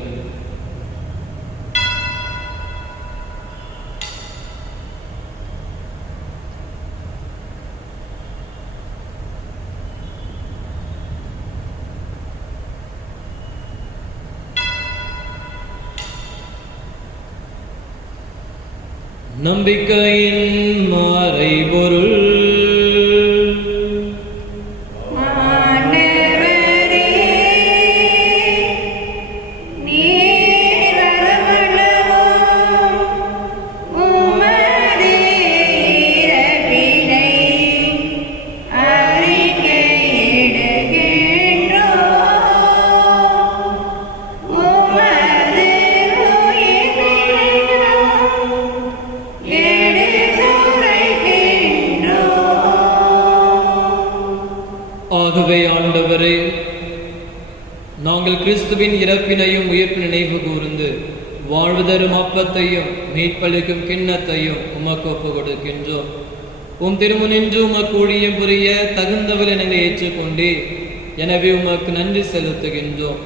நம்பிக்கையின் மறைபொருள். ஆகவே ஆண்டவரே, நாங்கள் கிறிஸ்துவின் இறப்பினையும் உயிர்ப்பு நினைவு கூர்ந்து வாழ்வு தரும் அப்பத்தையும் மீட்பளிக்கும் கிண்ணத்தையும் உமக்கு ஒப்பு கொடுக்கின்றோம். உம் திருமுனின்று உமக்கு ஊழியம் புரிய தகுந்தவர் என ஏற்றுக்கொண்டே, எனவே உமக்கு நன்றி செலுத்துகின்றோம்.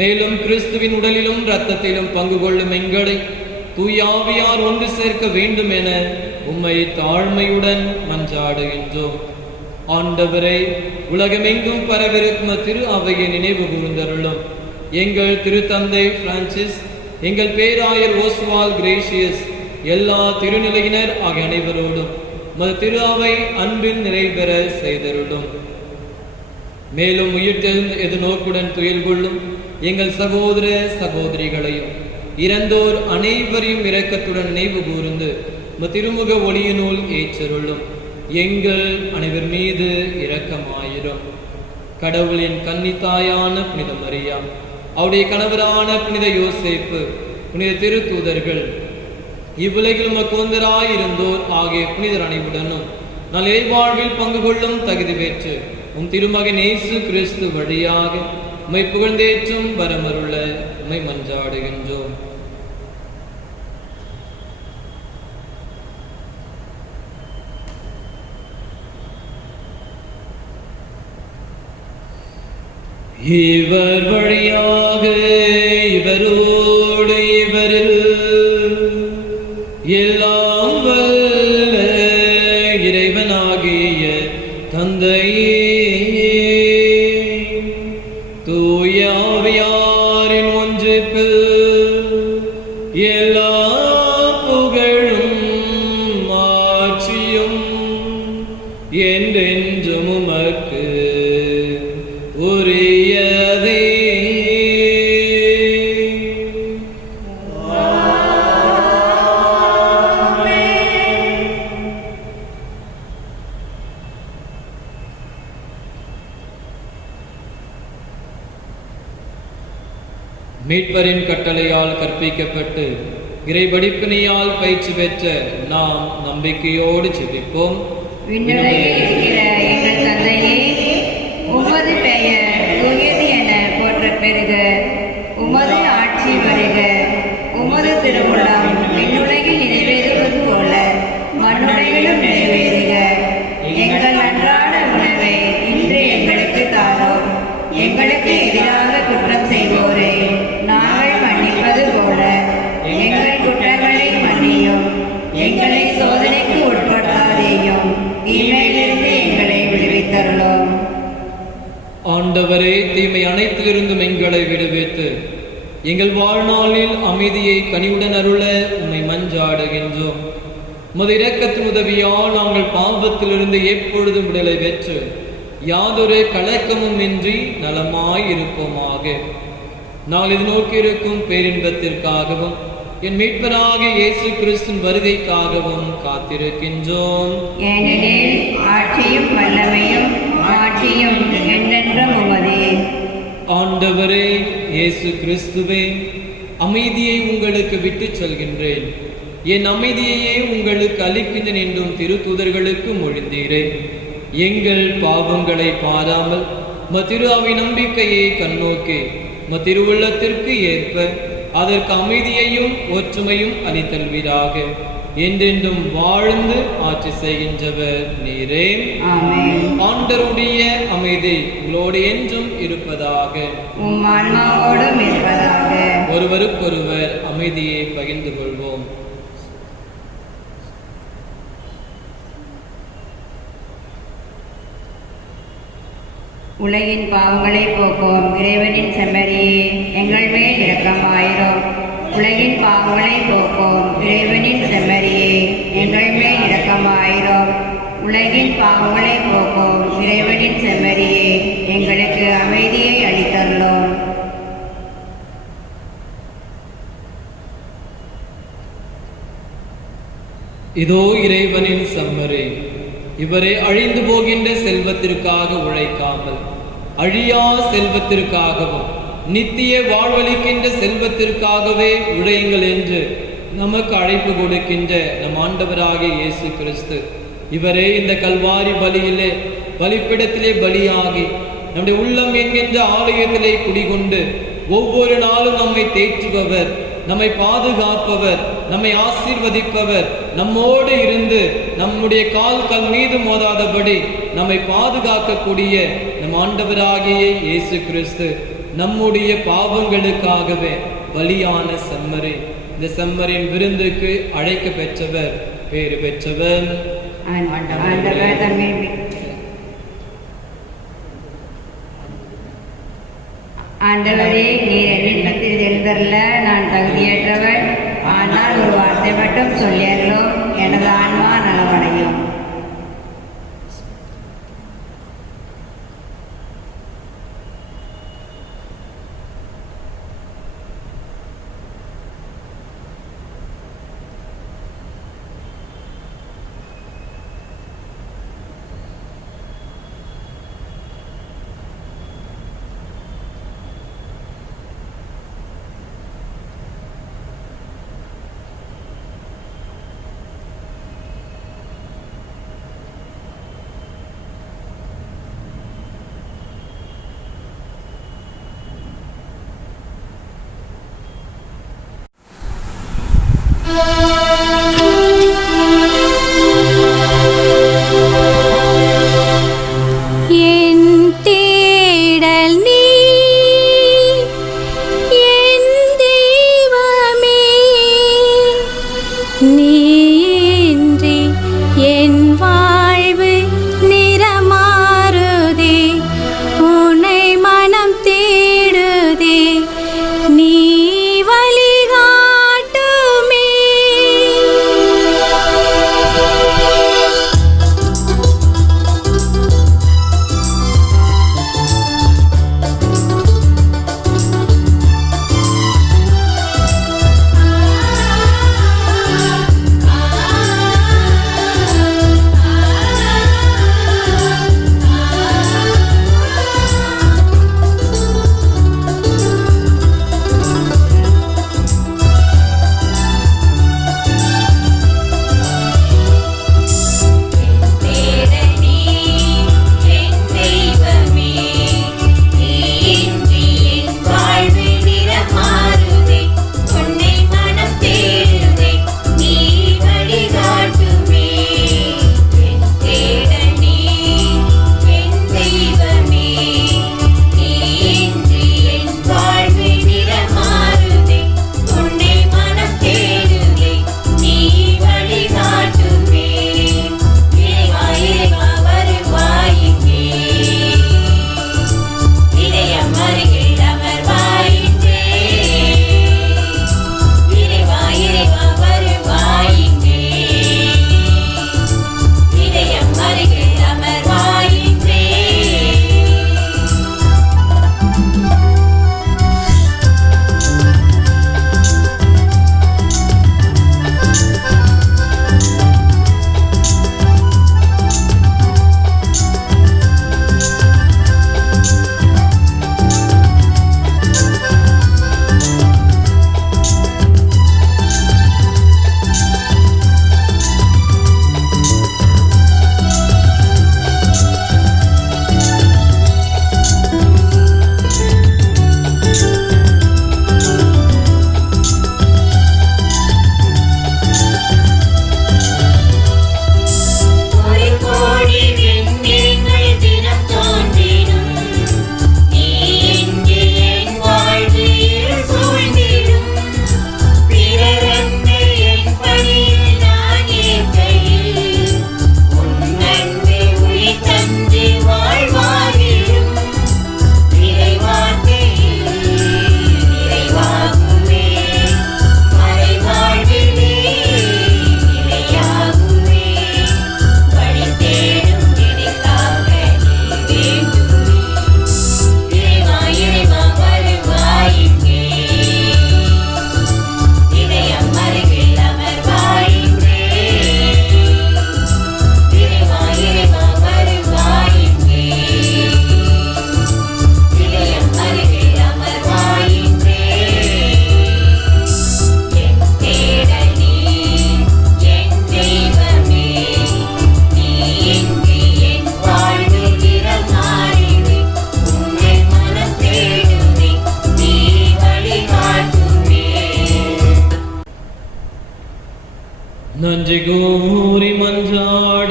மேலும் கிறிஸ்துவின் உடலிலும் இரத்தத்திலும் பங்கு கொள்ளும் எங்களை தூயாவியார் ஒன்று சேர்க்க வேண்டும் என உம்மை தாழ்மையுடன் மன்றாடுகின்றோம். ஆண்டவரை, உலகமெங்கும் பரவிருக்கும் திரு அவையை நினைவு கூர்ந்தருளும். எங்கள் திருத்தந்தை பிரான்சிஸ், எங்கள் பேராயர் ஓஸ்வால் கிரேசியஸ், எல்லா திருநிலையினர் ஆகிய அனைவரோடும் மது திரு அவை அன்பில் நிறைவேற செய்தருளும். மேலும் உயிர்த்தெழுந்த எதிர்நோக்குடன் துயில் கொள்ளும் எங்கள் சகோதர சகோதரிகளையும் இறந்தோர் அனைவரையும் இரக்கத்துடன் நினைவு கூர்ந்து திருமுக ஒளியினுள் ஏற்றருளும். எங்கள் அனைவர் மீது இரக்கமாயிரும். கடவுளின் கன்னித்தாயான புனித மரியா, அவருடைய கணவரான புனித யோசேப்பு, புனித திருத்தூதர்கள், இவ்வுலகில் உமக்கோந்தராயிருந்தோர் ஆகிய புனிதர் அனைவுடனும் நல் இறைவாழ்வில் பங்கு கொள்ளும் தகுதி பெற்று உம் திருமகன் இயேசு கிறிஸ்து வழியாக உம்மை புகழ்ந்தேற்றும் வரமருள உம்மை மன்றாடுகின்றோம். இவர் வழியாக இவரோடு இவரில் எல்லாம் வல்ல இறைவனாகிய தந்தையே, தூய ஆவியாரின் ஒன்றிப்பில் எல்லா புகழும் மாட்சியும் என்றென்றும் உமக்கு உரியதே. மீட்பரின் கட்டளையால் கற்பிக்கப்பட்டு இறைபடிப்பினையால் பயிற்சி பெற்ற நாம் நம்பிக்கையோடு ஜெபிப்போம். விண்ணுலகில் இருக்கிற எங்கள் தந்தையே, உமது பெயர் தூயது என போற்றப் பெறுக. உமது ஆட்சி வருக. உமது திருவுளம் விண்ணுலகில் நிறைவேறுவது போல மண்ணுலகிலும் நிறைவேறுக. எங்கள் அன்றாட உணவை இன்று எங்களுக்கு தாரும். எங்களுக்கு எதிராக குற்றம் செய்வோரை நாங்கள் மன்னிப்பது போல எங்கள் குற்றங்களை மன்னியும். எங்களை சோதனைக்கு உட்படுத்தாதேயும், தீமையிலிருந்து எங்களை விடுவித்தருளும். ஆண்டவரே, தீமை அனைத்திலிருந்தும் எங்களை விடுவித்து எங்கள் வாழ்நாளில் அமைதியை கனிவுடன் அருள உம்மை மன்றாடுகின்றோம். உமது இரக்கத்தின் உதவியால் நாங்கள் பாவத்திலிருந்து எப்பொழுதும் விடுதலை பெற்று யாதொரு கலக்கமும் இன்றி நலமாய் இருப்போமாக. நாங்கள் இது நோக்கி இருக்கும் பேரின்பத்திற்காகவும் என் மீட்பராகிய இயேசு கிறிஸ்துவின் வருகைக்காகவும் காத்திருக்கின்றோம். ஏனெனில் ஆட்சியும் வல்லமையும் ஆட்சியும் என்றென்றும் உமதே. ஆண்டவரே இயேசு கிறிஸ்துவே, அமைதியை உங்களுக்கு விட்டுச் செல்கின்றேன், என் அமைதியையே உங்களுக்கு அளிக்கின்றேன் என்றும் திருத்தூதர்களுக்கு மொழிந்தீரே. எங்கள் பாவங்களை பாராமல் திரு அவை நம்பிக்கையை கண்ணோக்கி திருவுள்ளத்திற்கு ஏற்ப அதற்கு அமைதியையும் ஒற்றுமையும் அளித்தல்வீராக. என்றென்றும் வாழ்ந்து ஆட்சி செய்கின்றவர் நீரே. ஆமென். ஆண்டவருடைய அமைதி உங்களோடு என்றும் இருப்பதாக. உம் ஆன்மாவோடும் இருப்பதாக. ஒருவருக்கொருவர் அமைதியை பகிர்ந்து கொள்வோம். உலகின் பாவங்களை போக்கும் இறைவனின் செம்மறியே, எங்கள் மேல் இரக்கமாயிரும். உலகின் பாவங்களை போக்கும் இறைவனின் செம்மறியே, எங்கள் மேல் இரக்கமாயிரும். உலகின் பாவங்களை போக்கும் இறைவனின் செம்மறியே, எங்களுக்கு அமைதியை அளித்தருளும். இதோ இறைவனின் செம்மறி, இவரை அழிந்து போகின்ற செல்வத்திற்காக உழைக்காமல் அழியா செல்வத்திற்காகவும் நித்திய வாழ்வளிக்கின்ற செல்வத்திற்காகவே உழையுங்கள் என்று நமக்கு அழைப்பு கொடுக்கின்ற நம் ஆண்டவராகிய இயேசு கிறிஸ்து இவரே இந்த கல்வாரி பலியிலே பலிப்பிடத்திலே பலியாகி நம்முடைய உள்ளம் என்கின்ற ஆலயத்திலே குடிகொண்டு ஒவ்வொரு நாளும் நம்மை தேற்றுபவர், நம்மை பாதுகாப்பவர், நம்மை ஆசீர்வதிப்பவர், நம்மோடு இருந்து நம்முடைய கால் மீது மோதாதபடி நம்மை பாதுகாக்கக்கூடிய நம் ஆண்டவராகிய இயேசு கிறிஸ்து நம்முடைய பாவங்களுக்காகவே பலியான செம்மறி. இந்த செம்மறியின் விருந்துக்கு அழைக்க பெற்றவர், பேறு பெற்றவர். ஆண்டவரே, நீர் என்னிடத்தில் எழுந்தருள நான் தகுதியற்றவன். ஆனால் ஒரு வார்த்தை மட்டும் சொல்லியறலும் எனது ஆன்மா நலமடையும்.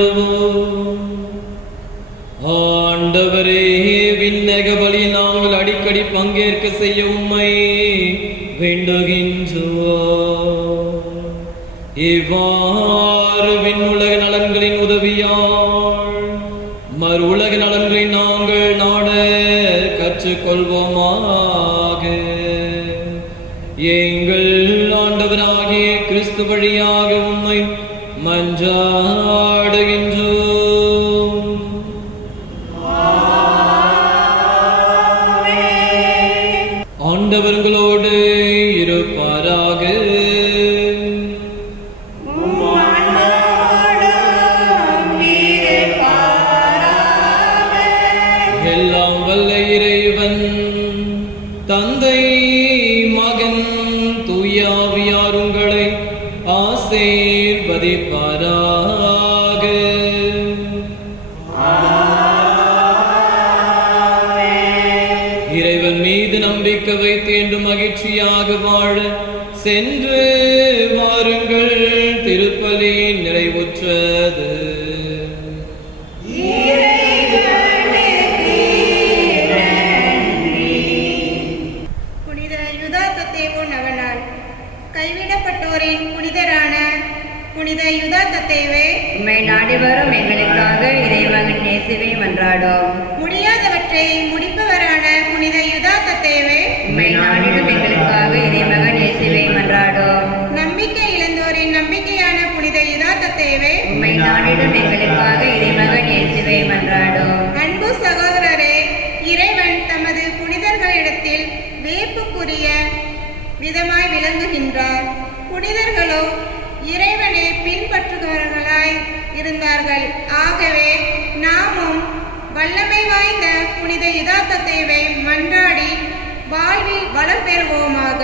மன்றாடுவோம். ஆண்டவரே, விண்ணக பலியில் நாங்கள் அடிக்கடி பங்கேற்க செய்ய உம்மை வேண்டுகின்றோம். இவ்வாறு விண்ணுலக நலன்களின் உதவியால் மறு உலக நலன்களை நாங்கள் நாட கற்றுக்கொள்வோமாக. எங்கள் ஆண்டவராகிய கிறிஸ்து வழியாக உம்மை மன்றாடுகின்றோம். ஆண்டவர்களோடு இருப்பாராக. எல்லாம் வல்ல இறைவன் தந்தை மகன் தூயாவியார் உங்களை ஆசீர்வதிப்பாராக. இறைவன் மீது நம்பிக்கை வைத்து என்று மகிழ்ச்சியாக வாழ சென்று வாருங்கள். திருப்பலி நிறைவுற்றது. புனித யுதாத்தத்தேவு நவநாள். கைவிடப்பட்டோரின் புனிதரான புனித யுதாத்தத்தேவே, உம்மை நாடி வரும் எங்களுக்காக இறைமகன் இயேசுவை மன்றாடும். முடியாதவற்றை முடிப்பவரான புனித யுதாத்தத்தேவே, உம்மை நாடிடும் எங்களுக்காக இறைமகன் இயேசுவை மன்றாடும். நம்பிக்கை இழந்தோரின் நம்பிக்கையான புனித யுதாத்தத்தேவே, உம்மை நாடிடும் எங்களுக்காக இறைமகன் இயேசுவை மன்றாடும். அன்பு சகோதரரே, இறைவன் தமது புனிதர்களிடத்தில் வேப்புக்குரிய விதமாய் விளங்குகின்றார். புனிதர்களோ இறைவனை பின்பற்றுபவர்களாய் இருந்தார்கள். ஆகவே நாமும் வல்லமை வாய்ந்த புனித யுதாத்தத்தேவை மன்றாடி வாழ்வில் வளம் பெறுவோமாக.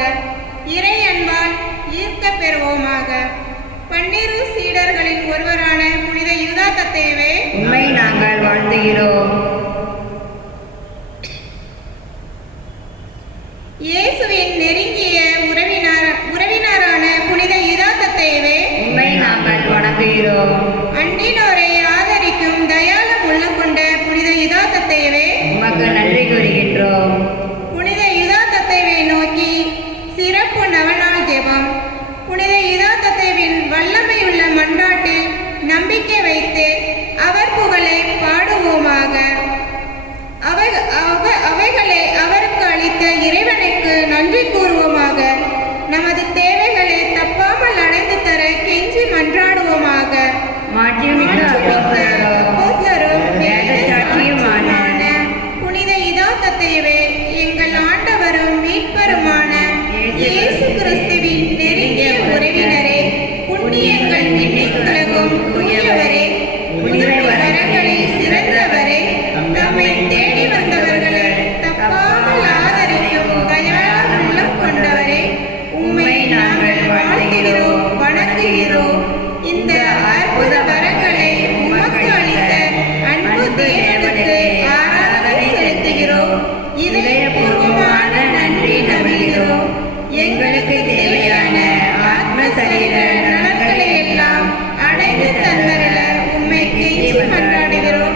இறை அன்பால் ஈர்க்க பெறுவோமாக. 12 சீடர்களின் ஒருவரான புனித யுதாத்தத்தேவே, உம்மை நாங்கள் வாழ்த்துகிறோம். இயேசுவின் நெருங்கிய உறவினரான புனித யுதாத்தத்தேவே, உம்மை நாங்கள் வணங்குகிறோம். அன்பினோரை ஆதரிக்கும் தயாளம் உள்ளம் கொண்ட புனித யுதாத்தத்தேவே, உமக்கு நன்றி கூறுகின்றோம். புனித யுதாத்தத்தேவை நோக்கி சிறப்பு நவநாள் ஜெபம். புனித யுதாத்தத்தேவின் வல்லமையுள்ள மன்றாட்டில் நம்பிக்கை வைத்து அவர் புகழை பாடுவோமாக. அவைகளை அவருக்கு அளித்த இறைவனுக்கு நன்றி கூறுவோமாக. நமது தேவைகளை தப்பாமல் அடைந்து தர கெஞ்சி மன்றாடுவோமாக. மாட்சிமிக்க அப்போஸ்தலரும் வேதசாட்சியுமான புனித யுதாத்தத்தேவே, எங்கள் ஆண்டவரும் மீட்பருமான இயேசு கிறிஸ்துவின் நெருங்கிய உறவினரே, புண்ணியங்கள் எண்ணிக்குலகும் தூயவரே, புனித வரங்களில் சிறந்தவரே, நம்மை தேடி வந்தவர்களை தப்பாமல் ஆதரிக்கும் தயாள உள்ளம் கொண்டவரே, உம்மை நாங்கள் வாழ்த்துகிறோம், வணங்குகிறோம். இந்த அற்புத வரங்களை உமக்கு அளித்த அன்பு தேவனுக்கு ஆராதனை செலுத்துகிறோம். இதயபூர்வமான நன்றி நல்கிறோம். எங்களுக்கு தேவையான ஆத்ம சரீர நலன்களை எல்லாம் அடைந்து தந்தரல உம்மை கெஞ்சி மன்றாடுகிறோம்.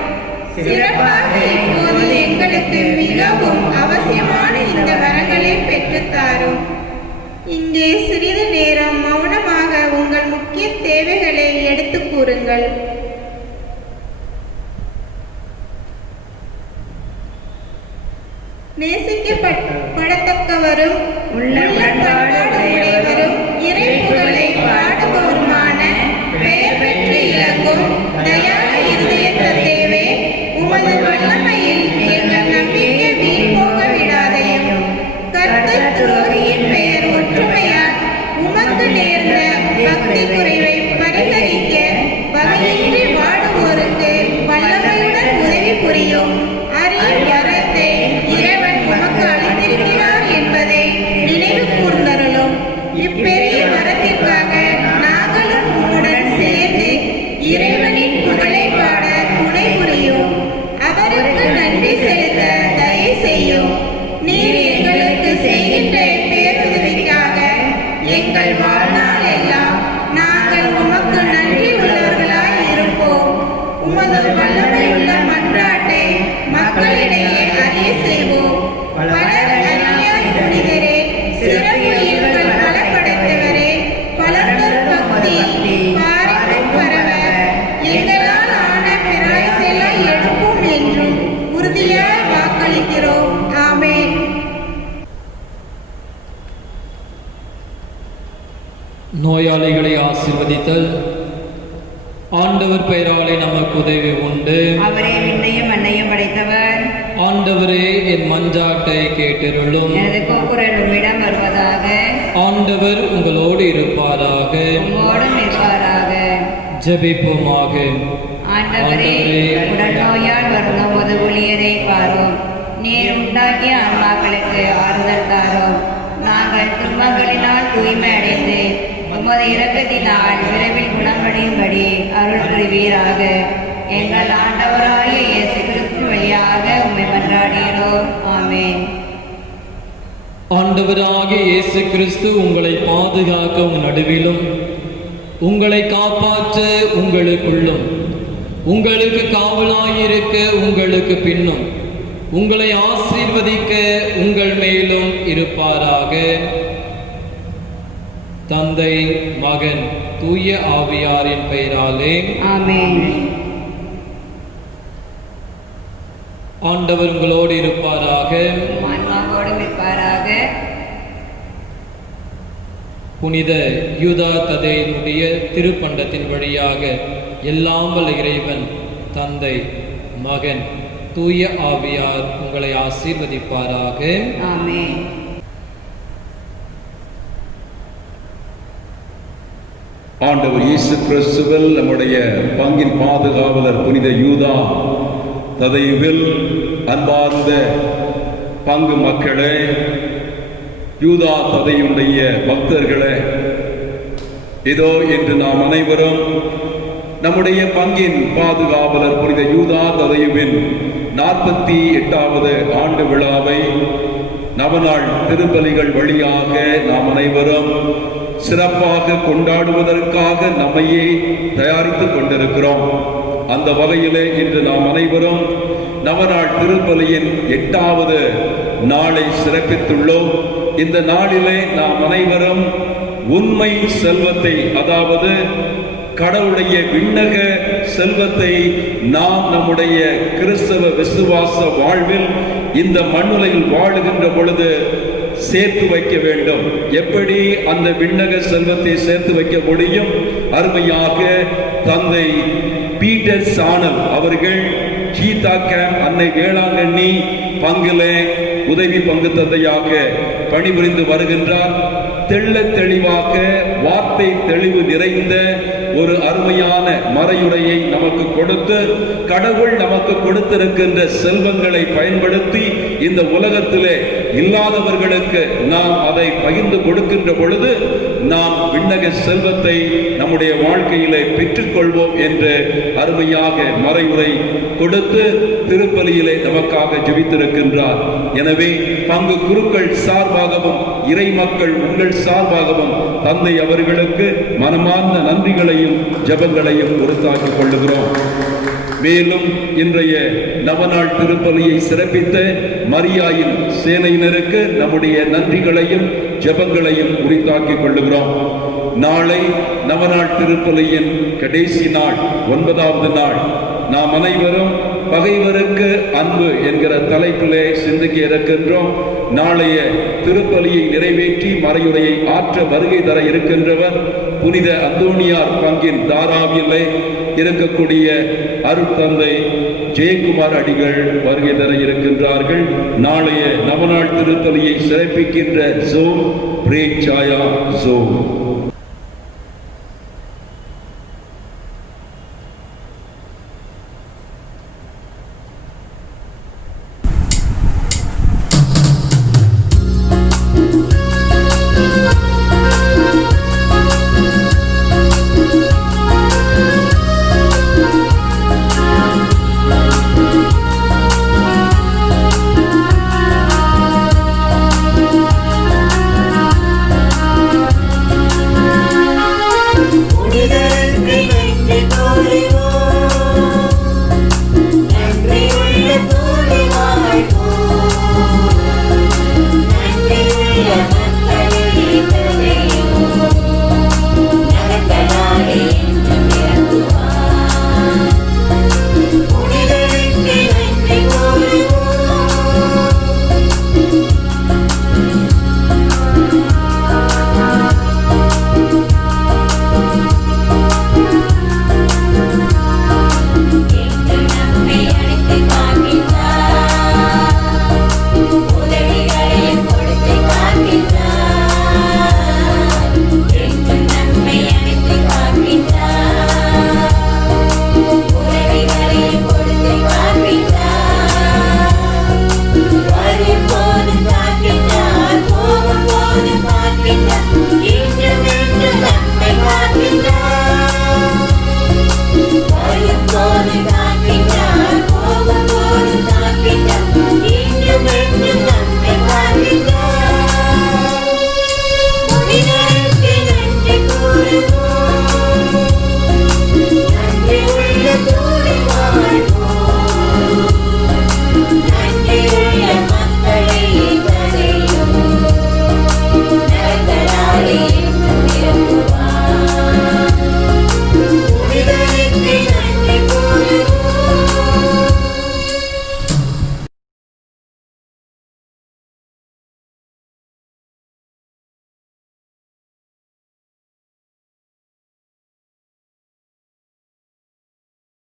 சிறப்பாக இப்போது எங்களுக்கு மிகவும் அவசியமான இந்த வரங்களை பெற்றுத்தாரும். இங்கே சிறிது நேரம் மௌனமாக உங்கள் முக்கிய தேவைகளை எடுத்து கூறுங்கள். நேசிக்கப்படத்தக்கவரும் உள்ளப்பாடுடையவரும் இறை புகழை பாடுபவருமான பெயர் பெற்று இலக்கும் தயாள இருதயத்தத்தேவே, உமது வல்லமையில் எங்கள் நம்பிக்கை வீண் போக விடாதையும். கர்த்தர் துரோகியின் பெயர் ஒற்றுமையால் உமக்கு நேர்ந்த பக்தி குறைவை பரிகரிக்க வகையின்றி வாடுவோருக்கு வல்லமையுடன் உதவி புரியும் அறியும் வரத்தை இறைவன் உமக்கு அளித்திருக்கிறார் என்பதை நினைவு கூர்ந்தருளும். உமது வல்லமையுள்ள மன்றாட்டை மக்களிடையே அறிய செய்வோம். பலர் அறியா புனிதரே, சிறப்பு ஈவுகள் பல படைத்தவரே, பலர் பக்தி பாரிக்கும் பரவ எங்களால் ஆன பிராய்ச்சலை எடுப்போம் என்றும் உறுதியாய் வாக்களிக்கிறோம். ஆமென். நோயாளிகளை ஆசீர்வதித்தல். ஆண்டவர் பெயராலே நமக்கு உதவி உண்டு. அவரே விண்ணையும் மண்ணையும் படைத்தவர். ஆண்டவரே, என் மஞ்சாட்டை கேட்டிருளும். எனது கூக்குரல் உம்மிடம் வருவதாக. ஆண்டவர் உங்களோடு இருப்பாராக. உம்மோடும் இருப்பாராக. ஜெபிப்போமாக. ஆண்டவரே, உடல் நோயால் வருந்தும் போது ஊழியரை பாரும். நீர் உண்டாக்கிய ஆன்மாக்களுக்கு ஆறுதல் தாரும். நாங்கள் துன்பங்களினால் தூய்மை அடைந்து உமது இரக்கத்தினால் விரைவில் குணமடையும்படி அருள் புரிவீராக. எங்கள் ஆண்டவராகிய இயேசு கிறிஸ்து வழியாக உம்மை மன்றாடுகிறோம். ஆமென். ஆண்டவராகிய இயேசு கிறிஸ்து உங்களை பாதுகாக்க உங்கள் நடுவிலும், உங்களை காப்பாற்ற உங்களுக்குள்ளும், உங்களுக்கு காவலாயிருக்க உங்களுக்கு பின்னும், உங்களை ஆசீர்வதிக்க உங்கள் மேலும் இருப்பாராக. தந்தை, மகன், தூய ஆவியாரின் பெயராலே ஆமென். ஆண்டவர் உங்களோடு இருப்பாராக. ஆன்மாவோடும் இருப்பாராக. புனித யூதா ததையினுடைய திருப்பண்டத்தின் வழியாக எல்லாம் வல்ல இறைவன் தந்தை, மகன், தூய ஆவியார் உங்களை ஆசீர்வதிப்பாராக. ஆமென். ஆண்டவர் இயேசு கிறிஸ்துவில் நம்முடைய பங்கின் பாதுகாவலர் புனித யூதா ததையுவில் அன்பார்ந்த பங்கு மக்களே, யூதா ததையுடைய பக்தர்களே, இதோ இன்று நாம் அனைவரும் நம்முடைய பங்கின் பாதுகாவலர் புனித யூதா ததையுவின் 48வது ஆண்டு விழாவை நவநாள் திருப்பலிகள் வழியாக நாம் அனைவரும் சிறப்பாக கொண்டாடுவதற்காக நம்மையே தயாரித்துக் கொண்டிருக்கிறோம். அந்த வகையிலே இன்று நாம் அனைவரும் நவநாள் திருப்பலியின் 8வது நாளை சிறப்பித்துள்ளோம். இந்த நாளிலே நாம் அனைவரும் உண்மை செல்வத்தை, அதாவது கடவுளுடைய விண்ணக செல்வத்தை நாம் நம்முடைய கிறிஸ்தவ விசுவாச வாழ்வில் இந்த மண்ணுலகில் வாழுகின்ற பொழுது சேர்த்து வைக்க வேண்டும். எப்படி அந்த விண்ணக செல்வத்தை சேர்த்து வைக்க முடியும்? அருமையாக தந்தை பீட்டர் சானல் அவர்கள் சீதா கேம்ப் அன்னை வேளாங்கண்ணி பங்கிலே உதவி பங்கு தந்தையாக பணிபுரிந்து வருகின்றார். தெள்ள தெளிவாக வார்த்தை தெளிவு நிறைந்த ஒரு அருமையான மறையுரையை நமக்கு கொடுத்து, கடவுள் நமக்கு கொடுத்திருக்கின்ற செல்வங்களை பயன்படுத்தி இந்த உலகத்திலே இல்லாதவர்களுக்கு நாம் அதை பகிர்ந்து கொடுக்கின்ற பொழுது நாம் விண்ணக செல்வத்தை நம்முடைய வாழ்க்கையிலே பெற்றுக்கொள்வோம் என்று அருமையாக மறையுரை கொடுத்து திருப்பலியிலே நமக்காக ஜெபித்திருக்கின்றார். எனவே பங்கு குருக்கள் சார்பாகவும் இறை மக்கள் உங்கள் சார்பாகவும் தந்தை அவர்களுக்கு மனமார்ந்த நன்றிகளையும் ஜெபங்களையும் உறுத்தாக்கிக் கொள்ளுகிறோம். மேலும் இன்றைய நவநாள் திருப்பலியை சிறப்பித்த மரியாயின் சேனையினருக்கு நம்முடைய நன்றிகளையும் ஜெபங்களையும் உரித்தாக்கிக் கொள்ளுகிறோம். நாளை நவநாள் திருப்பலியின் கடைசி நாள், 9வது நாள். நாம் அனைவரும் பகைவருக்கு அன்பு என்கிற தலைப்பிலே சிந்திக்க இருக்கின்றோம். நாளைய திருப்பலியை நிறைவேற்றி மறையுரையை ஆற்ற வருகை தர இருக்கின்றவர் புனித அந்தோணியார் பங்கின் தாராவிலே இருக்கக்கூடிய அருட்தந்தை ஜெயக்குமார் அடிகள் வருகை தர இருக்கின்றார்கள். நாளைய நவநாள் திருப்பலியை சிறப்பிக்கின்ற ஜோம் பிரேக் சாயா ஜோம்.